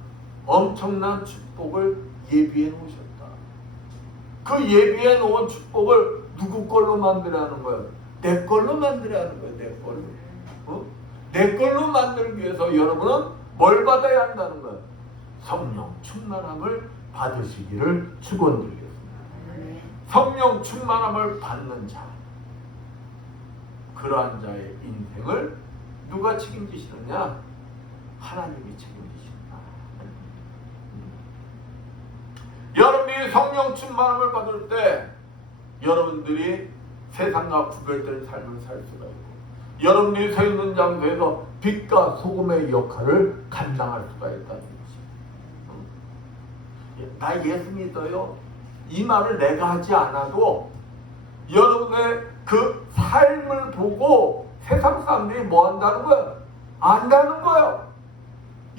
엄청난 축복을 예비해 놓으셨다. 그 예비해 놓은 축복을 누구 걸로 만들라는 거예요? 내 걸로 만들라는 거예요. 내 걸로. 내 걸로 만들기 위해서 여러분은 뭘 받아야 한다는 거예요? 성령 충만함을 받으시기를 축원드리겠습니다. 성령 충만함을 받는 자, 그러한 자의 인생을 누가 책임지시느냐? 하나님이 책임지신다. 여러분이 성령 충만함을 받을 때 여러분들이 세상과 구별된 삶을 살 수가 있고, 여러분이 서 있는 장소에서 빛과 소금의 역할을 감당할 수가 있다는 것입니다. 나 예수 믿어요. 이 말을 내가 하지 않아도 여러분의 그 삶을 보고 세상 사람들이 뭐 한다는 거예요? 안다는 거예요.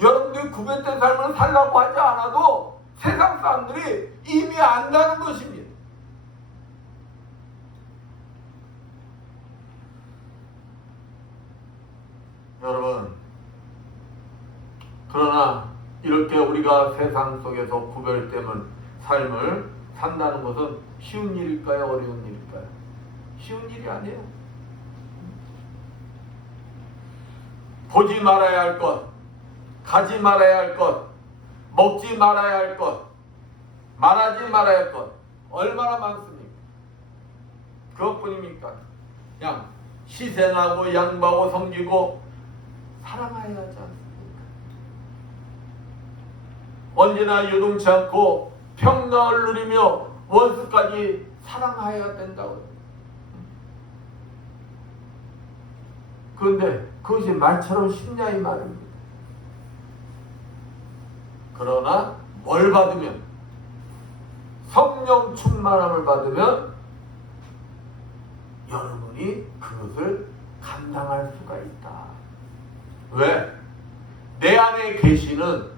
여러분들이 구별된 삶을 살라고 하지 않아도 세상 사람들이 이미 안다는 것입니다. 여러분, 그러나 이렇게 우리가 세상 속에서 구별되는 삶을 산다는 것은 쉬운 일일까요? 어려운 일일까요? 쉬운 일이 아니에요. 보지 말아야 할 것, 가지 말아야 할 것, 먹지 말아야 할 것, 말하지 말아야 할 것 얼마나 많습니까? 그것뿐입니까? 그냥 희생하고 양보하고 섬기고 사랑해야 하지 않습니까? 언제나 요동치 않고 평강을 누리며 원수까지 사랑해야 된다고요. 그런데 그것이 말처럼 쉽냐 이 말입니다. 그러나 뭘 받으면, 성령 충만함을 받으면 여러분이 그것을 감당할 수가 있다. 왜? 내 안에 계시는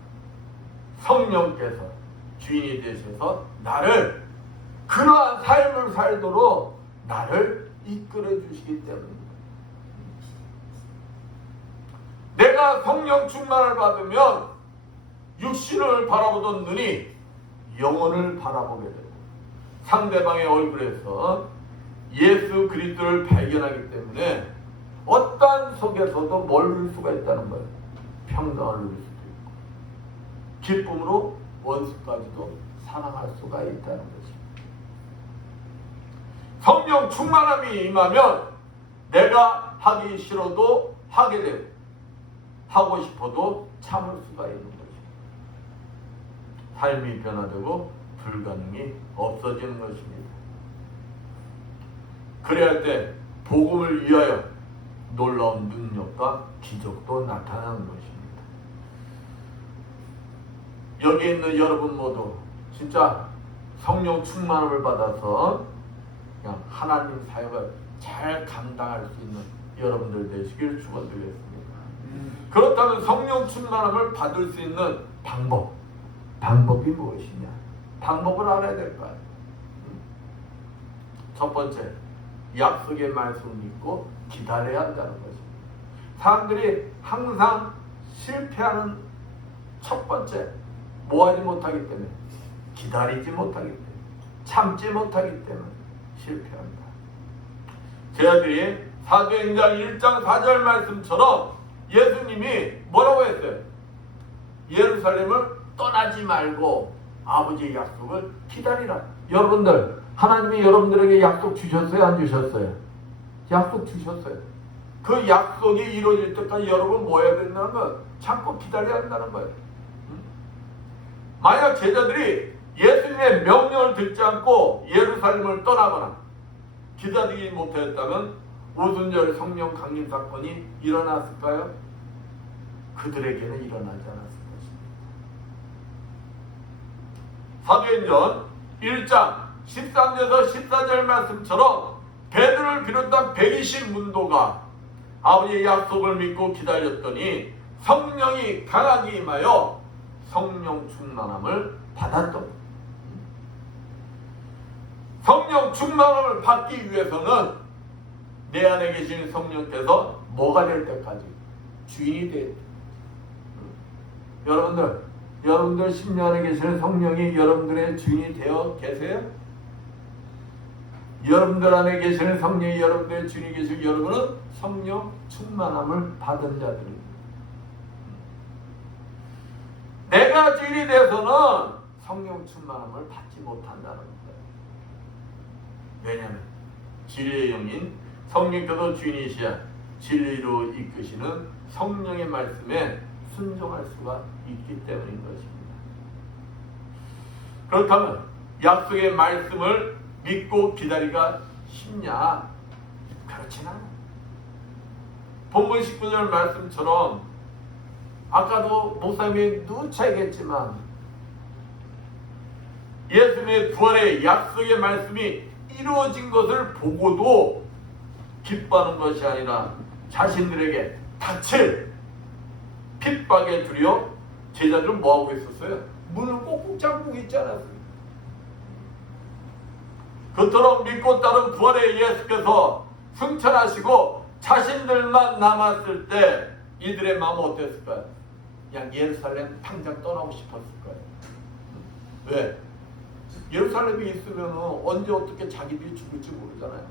성령께서 주인이 되셔서 나를 그러한 삶을 살도록 나를 이끌어 주시기 때문입니다. 내가 성령 충만을 받으면 육신을 바라보던 눈이 영혼을 바라보게 되고 상대방의 얼굴에서 예수 그리스도를 발견하기 때문에 어떠한 속에서도 뭘 누릴 수가 있다는 거예요. 평강을 누릴 수도 있고 기쁨으로 원수까지도 사랑할 수가 있다는 것입니다. 성령 충만함이 임하면 내가 하기 싫어도 하게 되고 하고 싶어도 참을 수가 있는 것입니다. 삶이 변화되고 불가능이 없어지는 것입니다. 그래야 할 때 복음을 위하여 놀라운 능력과 기적도 나타나는 것입니다. 여기 있는 여러분 모두 진짜 성령 충만함을 받아서 그냥 하나님 사역을 잘 감당할 수 있는 여러분들 되시길 축원드리겠습니다. 그렇다면 성령 충만함을 받을 수 있는 방법이 무엇이냐? 방법을 알아야 될 거 아니에요. 첫 번째, 약속의 말씀을 믿고 기다려야 한다는 것입니다. 사람들이 항상 실패하는 첫 번째, 뭐하지 못하기 때문에, 기다리지 못하기 때문에, 참지 못하기 때문에 실패합니다. 제 아들이 사도행전 1장 4절 말씀처럼 예수님이 뭐라고 했어요? 예루살렘을 떠나지 말고 아버지의 약속을 기다리라. 여러분들, 하나님이 여러분들에게 약속 주셨어요? 안 주셨어요? 약속 주셨어요. 그 약속이 이루어질 때까지 여러분 뭐 해야 된다는 거예요? 참고 기다려야 한다는 거예요. 만약 제자들이 예수님의 명령을 듣지 않고 예루살렘을 떠나거나 기다리지 못하였다면 오순절 성령 강림 사건이 일어났을까요? 그들에게는 일어나지 않았을 것입니다. 사도행전 1장 13절에서 14절 말씀처럼 베드로를 비롯한 120문도가 아버지의 약속을 믿고 기다렸더니 성령이 강하게 임하여 성령 충만함을 받았던, 성령 충만함을 받기 위해서는 내 안에 계신 성령께서 뭐가 될 때까지 주인이 돼. 여러분들 심령 안에 계시는 성령이 여러분들의 주인이 되어 계세요? 여러분들 안에 계시는 성령이 여러분들의 주인이 계시고 여러분은 성령 충만함을 받은 자들입니다. 내가 주인이 되어서는 성령 충만함을 받지 못한다는 거예요. 왜냐하면 진리의 영인 성령께서 주인이시야 진리로 이끄시는 성령의 말씀에 순종할 수가 있기 때문인 것입니다. 그렇다면 약속의 말씀을 믿고 기다리기가 쉽냐? 그렇진 않아. 본문 19절 말씀처럼 아까도 목사님이 누차 얘기했지만 예수님의 부활의 약속의 말씀이 이루어진 것을 보고도 기뻐하는 것이 아니라 자신들에게 닥칠 핍박에 두려워 제자들은 뭐하고 있었어요? 문을 꼭꼭 잠그고 있지 않았습니까? 그토록 믿고 따른 부활의 예수께서 승천하시고 자신들만 남았을 때 이들의 마음은 어땠을까요? 그냥 예루살렘 당장 떠나고 싶었을 거예요. 왜? 예루살렘에 있으면 언제 어떻게 자기들이 죽을지 모르잖아요.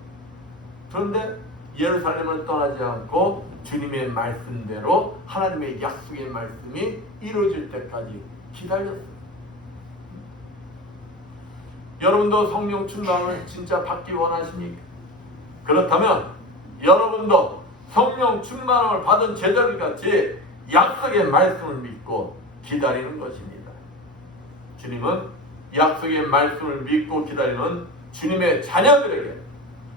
그런데 예루살렘을 떠나지 않고 주님의 말씀대로 하나님의 약속의 말씀이 이루어질 때까지 기다렸어요. 여러분도 성령 충만을 진짜 받기 원하십니까? 그렇다면 여러분도 성령 충만을 받은 제자들 같이 약속의 말씀을 믿고 기다리는 것입니다. 주님은 약속의 말씀을 믿고 기다리는 주님의 자녀들에게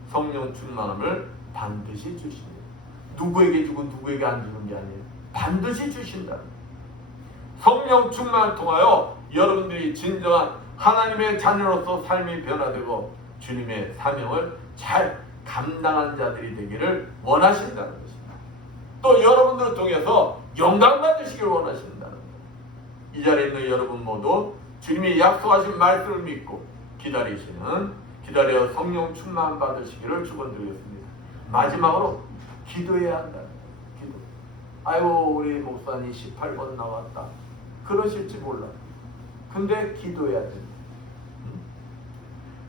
성령 충만함을 반드시 주십니다. 누구에게 주고 누구에게 안 주는 게 아니에요. 반드시 주신다. 성령 충만을 통하여 여러분들이 진정한 하나님의 자녀로서 삶이 변화되고 주님의 사명을 잘 감당하는 자들이 되기를 원하신다는 것입니다. 또 여러분들을 통해서 영광 받으시길 원하신다는 것. 이 자리에 있는 여러분 모두 주님이 약속하신 말씀을 믿고 기다려 성령 충만 받으시기를 축원드리겠습니다. 마지막으로 기도해야 한다. 기도. 아이고 우리 목사님 18번 나왔다. 그러실지 몰라. 근데 기도해야 됩니다.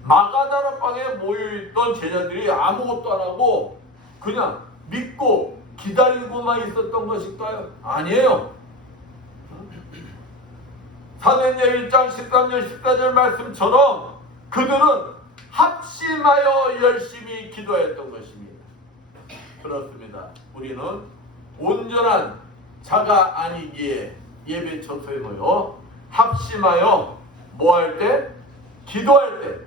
마가다라 방에 모여있던 제자들이 아무것도 안 하고 그냥 믿고 기다리고만 있었던 것일까요? 아니에요. 사도행전 1장 13절 14절 말씀처럼 그들은 합심하여 열심히 기도했던 것입니다. 그렇습니다. 우리는 온전한 자가 아니기에 예배 처소에 모여 합심하여 뭐 할 때? 기도할 때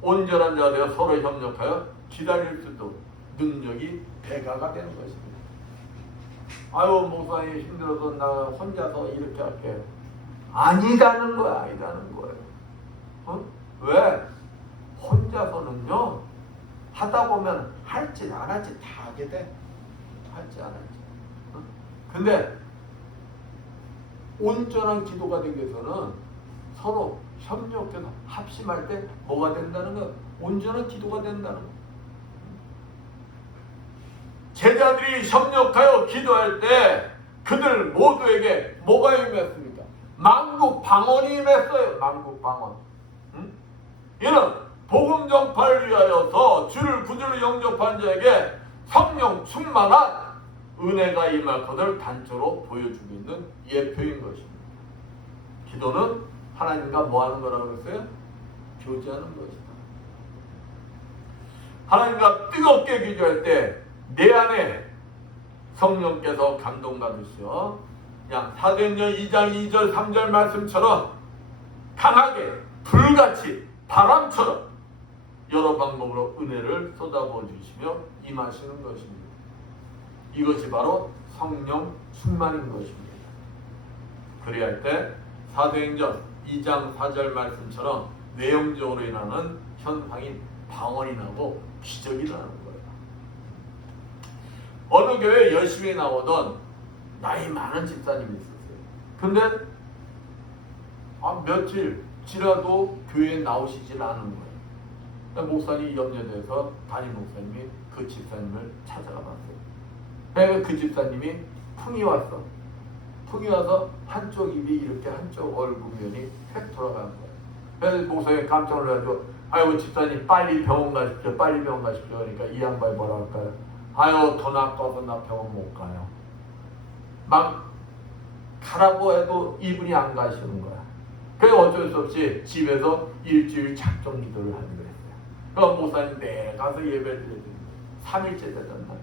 온전한 자가 되어 서로 협력하여 기다릴 수도 능력이 배가가 되는 것입니다. 아유 목사님 힘들어서 나 혼자서 이렇게 할게요. 아니라는 거야. 아니라는 거예요. 어? 왜? 혼자서는요 하다 보면 할지 안 할지 다 하게 돼. 할지 안 할지. 어? 근데 온전한 기도가 되기 위해서는 서로 협력해서 합심할 때 뭐가 된다는 거야? 온전한 기도가 된다는 거야. 제자들이 협력하여 기도할 때 그들 모두에게 뭐가 임했습니까? 만국 방언이 임했어요. 만국 방언. 이는 복음 전파를 위하여서 주를 구주로 영접한 자에게 성령 충만한 은혜가 임할 것을 단초로 보여주고 있는 예표인 것입니다. 기도는 하나님과 뭐하는 거라고 그랬어요? 교제하는 것이다. 하나님과 뜨겁게 기도할 때 내 안에 성령께서 감동받으시어 그냥 사도행전 2장 2절 3절 말씀처럼 강하게 불같이 바람처럼 여러 방법으로 은혜를 쏟아부어 주시며 임하시는 것입니다. 이것이 바로 성령 충만인 것입니다. 그래야 할 때 사도행전 2장 4절 말씀처럼 내용적으로 일어나는 현상인 방언이 나고 기적이 나는 거예요. 어느 교회에 열심히 나오던 나이 많은 집사님이 있었어요. 근데 며칠 지나도 교회에 나오시질 않은 거예요. 목사님이 염려돼서 담임 목사님이 그 집사님을 찾아가 봤어요. 그러니까 그 집사님이 풍이 왔어. 풍이 와서 한쪽 입이 이렇게 한쪽 얼굴면이 획 돌아간 거예요. 그래서 목사님이 깜짝 놀라가지고 아이고 집사님 빨리 병원 가십시오. 빨리 병원 가십시오. 그러니까 이 양반이 뭐라 할까요? 아유 돈 아까워서 나 병원 못 가요. 막 가라고 해도 이분이 안 가시는 거야. 그래서 어쩔 수 없이 집에서 일주일 작정 기도를 하기로 했어요. 그럼 목사님 내 가서 예배를 드려야 됩니다. 3일째 되던 날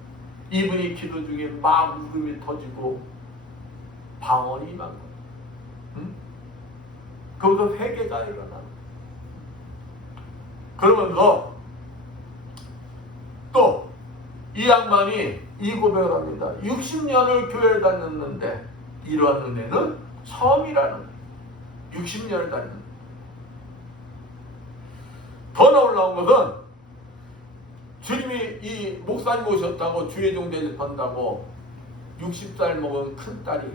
이분이 기도 중에 막 울음이 터지고 방언이 임한 거예요. 응? 거기서 회개가 일어나. 그러면서 또 이 양반이 이 고백을 합니다. 60년을 교회를 다녔는데 이러한 은혜는 처음이라는 거예요. 60년을 다녔는데. 더 놀라운 것은 주님이 이 목사님 오셨다고 주의종 대접한다고 60살 먹은 큰딸이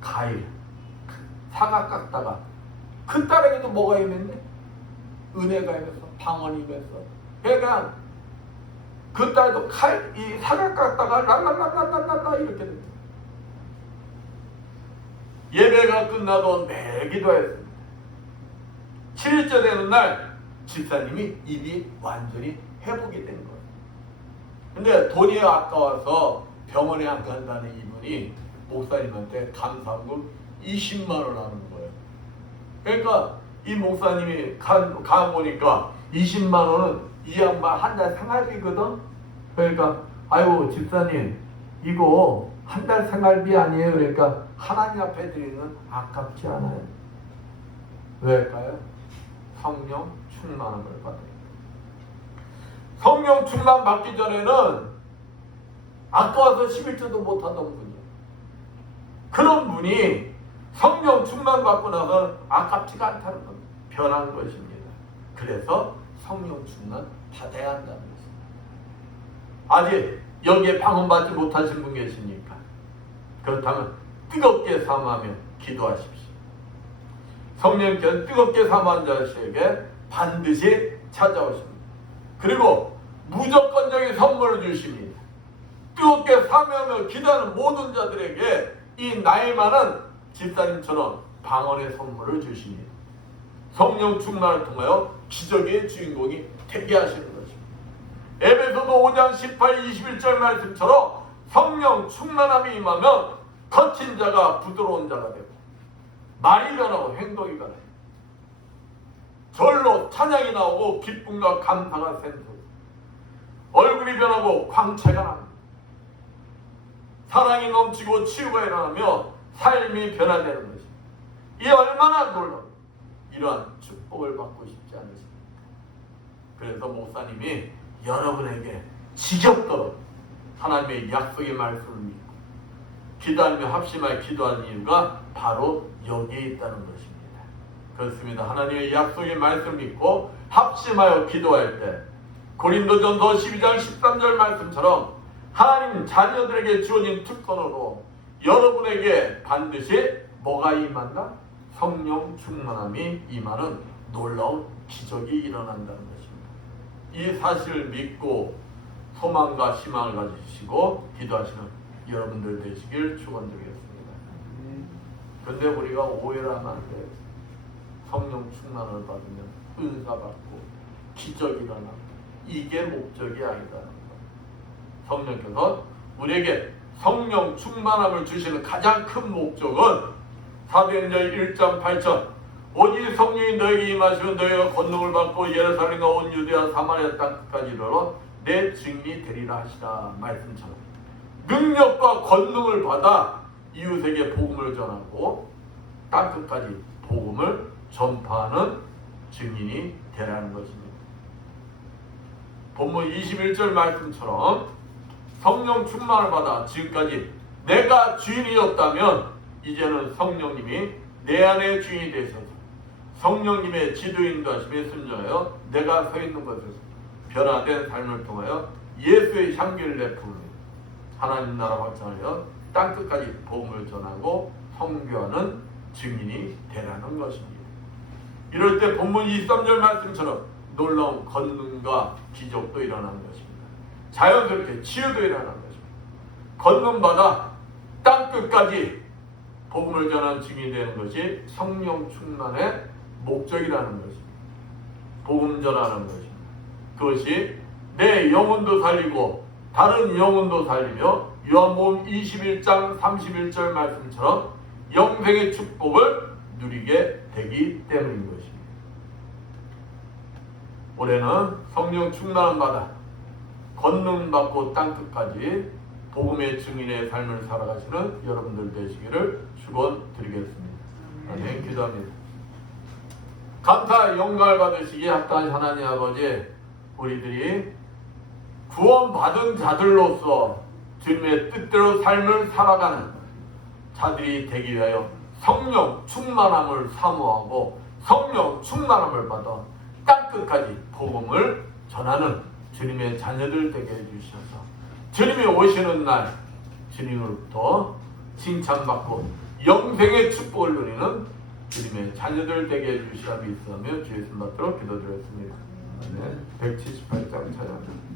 과일, 사과 깎다가 큰딸에게도 뭐가 임했네? 은혜가 임했어. 방언이 임했어. 그러니까 그 딸도 이 사과 깎다가 랄랄랄랄랄라 이렇게 됩니다. 예배가 끝나도 매일 기도했습니다. 7일째 되는 날 집사님이 입이 완전히 회복이 된 거예요. 근데 돈이 아까워서 병원에 안 간다는 이분이 목사님한테 감사금 20만 원 하는 거예요. 그러니까 이 목사님이 가 보니까 20만 원은 이 양반 한 달 생활비거든. 그러니까 아이고 집사님 이거 한 달 생활비 아니에요. 그러니까 하나님 앞에 드리는 아깝지 않아요. 왜일까요? 성령 충만함을 받으니까. 성령 충만 받기 전에는 아까워서 11조도 못하던 분이에요. 그런 분이 성령 충만 받고 나서 아깝지가 않다는 겁니다. 변한 것입니다. 그래서 성령 충만 받아야 한다는 것입니다. 아직 여기에 방언받지 못하신 분 계십니까? 그렇다면 뜨겁게 사모하며 기도하십시오. 성령께서 뜨겁게 사모한 자에게 반드시 찾아오십니다. 그리고 무조건적인 선물을 주십니다. 뜨겁게 사모하며 기도하는 모든 자들에게 이 나이 많은 집사님처럼 방언의 선물을 주십니다. 성령 충만을 통하여 기적의 주인공이 되게 하시는 것입니다. 에베소서 5장 18, 21절 말씀처럼 성령 충만함이 임하면 거친 자가 부드러운 자가 되고 말이 변하고 행동이 변해요. 절로 찬양이 나오고 기쁨과 감사가 샘솟고 얼굴이 변하고 광채가 납니다. 사랑이 넘치고 치유가 일어나며 삶이 변화되는 것입니다. 이 얼마나 놀라운 이러한 축복을 받고 싶지 않으십니까? 그래서 목사님이 여러분에게 지겹도록 하나님의 약속의 말씀을 믿고 기도하며 합심하여 기도하는 이유가 바로 여기에 있다는 것입니다. 그렇습니다. 하나님의 약속의 말씀을 믿고 합심하여 기도할 때 고린도전서 12장 13절 말씀처럼 하나님 자녀들에게 주어진 특권으로 여러분에게 반드시 뭐가 임한다? 성령 충만함이 임하는 놀라운 기적이 일어난다는 것입니다. 이 사실을 믿고 소망과 희망을 가지시고 기도하시는 여러분들 되시길 축원드리겠습니다. 그런데 우리가 오해를 하면 안 돼요. 성령 충만을 받으면 은사 받고 기적이 일어나고 이게 목적이 아니다는 거예요. 성령께서 우리에게 성령 충만함을 주시는 가장 큰 목적은 사도행전 1장 8절 오직 성령이 너에게 임하시면 너희가 권능을 받고 예루살렘과 온 유대와 사마리아 땅까지 이르러 내 증인이 되리라 하시다 말씀처럼 능력과 권능을 받아 이웃에게 복음을 전하고 땅끝까지 복음을 전파하는 증인이 되라는 것입니다. 본문 21절 말씀처럼 성령 충만을 받아 지금까지 내가 주인이었다면 이제는 성령님이 내 안에 주인이 되셔서 성령님의 지도인도하심에 순종하여 내가 서 있는 것에서 변화된 삶을 통하여 예수의 향기를 내뿜으며 하나님 나라 확장하여 땅끝까지 복음을 전하고 선교하는 증인이 되라는 것입니다. 이럴 때 본문 23절 말씀처럼 놀라운 권능과 기적도 일어나는 것입니다. 자연스럽게 치유도 일어나는 것입니다. 권능받아 땅끝까지 복음을 전하는 증인이 되는 것이 성령 충만의 목적이라는 것입니다. 복음 전하는 것입니다. 그것이 내 영혼도 살리고 다른 영혼도 살리며 요한복음 21장 31절 말씀처럼 영생의 축복을 누리게 되기 때문인 것입니다. 올해는 성령 충만을 받아 권능 받고 땅끝까지 복음의 증인의 삶을 살아가시는 여러분들 되시기를 축원드리겠습니다. 아멘. 기도합니다. 감사 영광을 받으시기에 합당한 하나님 아버지, 우리들이 구원받은 자들로서 주님의 뜻대로 삶을 살아가는 자들이 되기 위하여 성령 충만함을 사모하고 성령 충만함을 받아 땅끝까지 복음을 전하는 주님의 자녀들 되게 해주셔서 주님이 오시는 날 주님으로부터 칭찬받고 영생의 축복을 누리는 주님의 자녀들 되게 해주시라 믿으며 주의 이름 받도록 기도드렸습니다. 네, 178장 찬양합니다.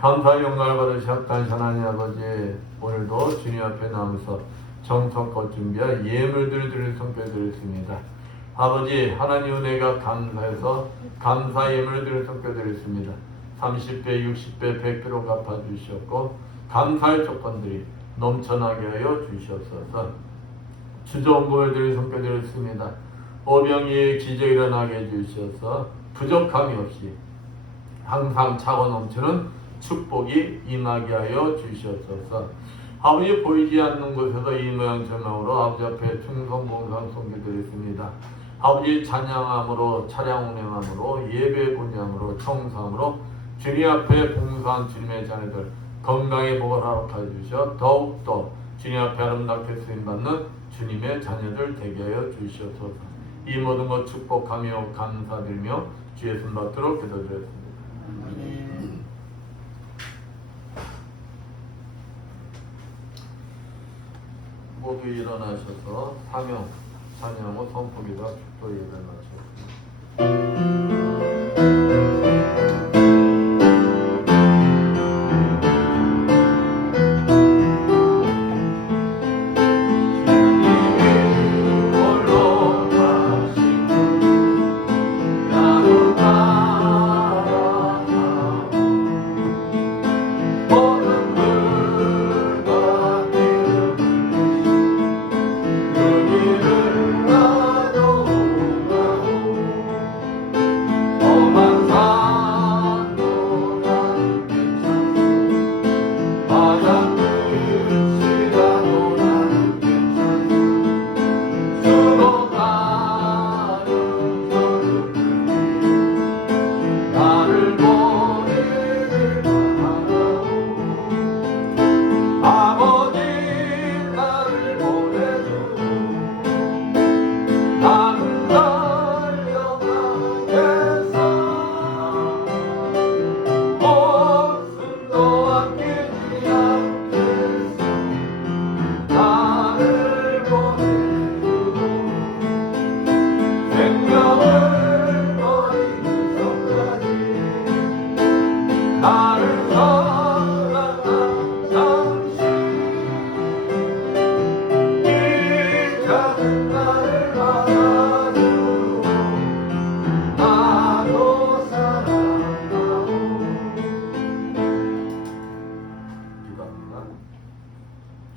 감사 영광을 받으셨던 하나님 아버지, 오늘도 주님 앞에 나와서 정성껏 준비한 예물들을 드릴 성교드렸습니다. 아버지, 하나님 은혜가 감사해서 감사 예물들을 성교드렸습니다. 30배, 60배, 100배로 갚아주셨고 감사의 조건들이 넘쳐나게 하여 주셨어서 주정부를 드릴 성교드렸습니다. 오병이의 기적이 일어나게 해주셔서 부족함이 없이 항상 차고 넘치는 축복이 임하게 하여 주시옵소서. 아버지 보이지 않는 곳에서 이 모양 저 모양으로 아버지 앞에 충성봉상 섬겨드렸습니다. 아버지 찬양함으로 차량 운행함으로 예배 분양으로 청소함으로 주님 앞에 봉사한 주님의 자녀들 건강의 복을 허락하여 주셔 더욱더 주님 앞에 아름답게 쓰임받는 주님의 자녀들 되게 하여 주시옵소서. 이 모든 것 축복하며 감사드리며 주의 손 받도록 기도드렸습니다. 모두 일어나셔서 사명 찬양하고 선포기도 축도 예배를 마치겠습니다.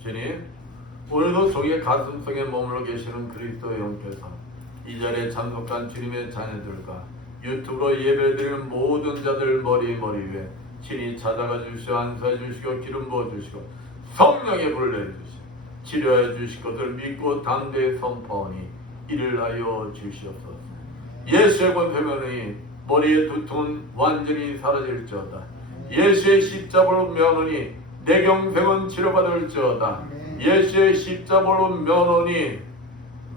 주님, 오늘도 종의 가슴속에 머물러 계시는 그리스도의 영께서 이 자리에 참석한 주님의 자녀들과 유튜브로 예배드리는 모든 자들 머리 위에 친히 찾아가 주시고 안수해 주시고 기름 부어 주시고 성령의 불을 내주시고 치료해 주실 것을 믿고 담대히 선포하니 이를 하여 주시옵소서. 예수의 권세면이 머리의 두통은 완전히 사라질지어다. 예수의 십자가로 면허니 내경색은 치료받을지어다. 예수의 십자가로 면허니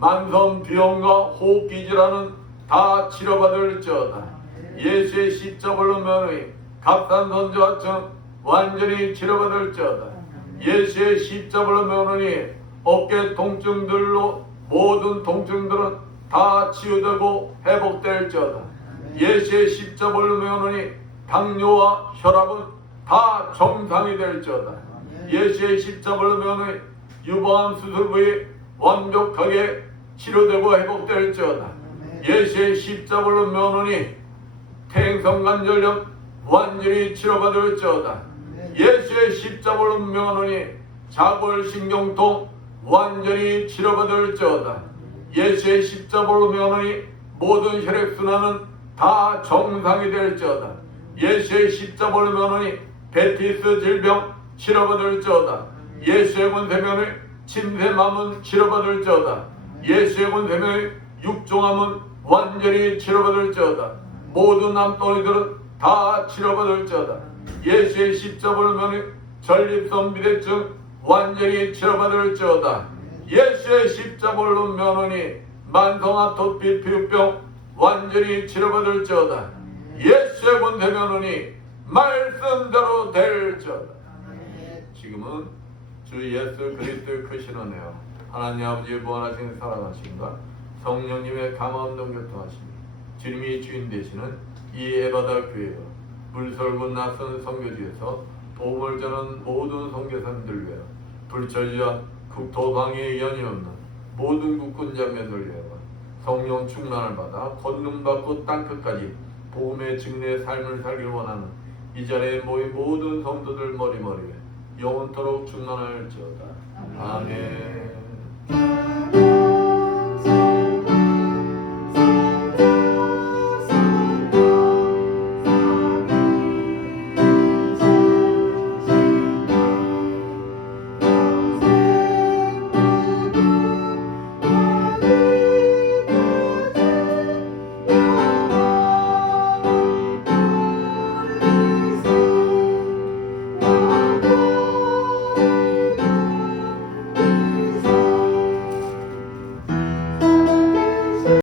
만성 비염과 호흡기질환은 다 치료받을지어다. 예수의 십자가로 면허니 갑상선저하증 완전히 치료받을지어다. 예수의 십자가로 면허니 어깨 통증들로 모든 통증들은 다 치유되고 회복될지어다. 예수의 십자가로 면허니 당뇨와 혈압은 다 정상이 될지어다. 예수의 십자가로 면허니 유방암 수술 부위 완벽하게 치료되고 회복될지어다. 예수의 십자가로 면허니 태행성관절염 완전히 치료받을지어다. 예수의 십자가로 면허니 자골신경통 완전히 치료받을지어다. 예수의 십자가로 면허니 모든 혈액순환은 다 정상이 될지어다. 예수의 십자가로 면허니 베티스 질병 치료받을지어다. 예수의 권세면의 침샘암은 치료받을지어다. 예수의 권세면의 육종암은 완전히 치료받을지어다. 모든 남덩이들은 다 치료받을지어다. 예수의 십자가로 면의 전립선 비대증 완전히 치료받을지어다. 예수의 십자가로 면허니 만성아토피 피부병 완전히 치료받을지어다. 예수의 권세 면허니 말씀대로 될지어다. 지금은 주 예수 그리스도의 크신 은혜요 하나님 아버지의 무한하신 사랑하심과 성령님의 감화음동 교통하심 주님이 주인 되시는 이 에바다 교회요 물설군 낯선 선교지에서 복음을 전하는 모든 선교사님들 위하여 불처지와 국토방해에 연이 없는 모든 국군 자매들 위하여 성령 충만을 받아 권능받고 땅끝까지 복음의 증례의 삶을 살길 원하는 이 자리에 모인 모든 성도들 머리머리에 영원토록 충만할지어다. 아멘.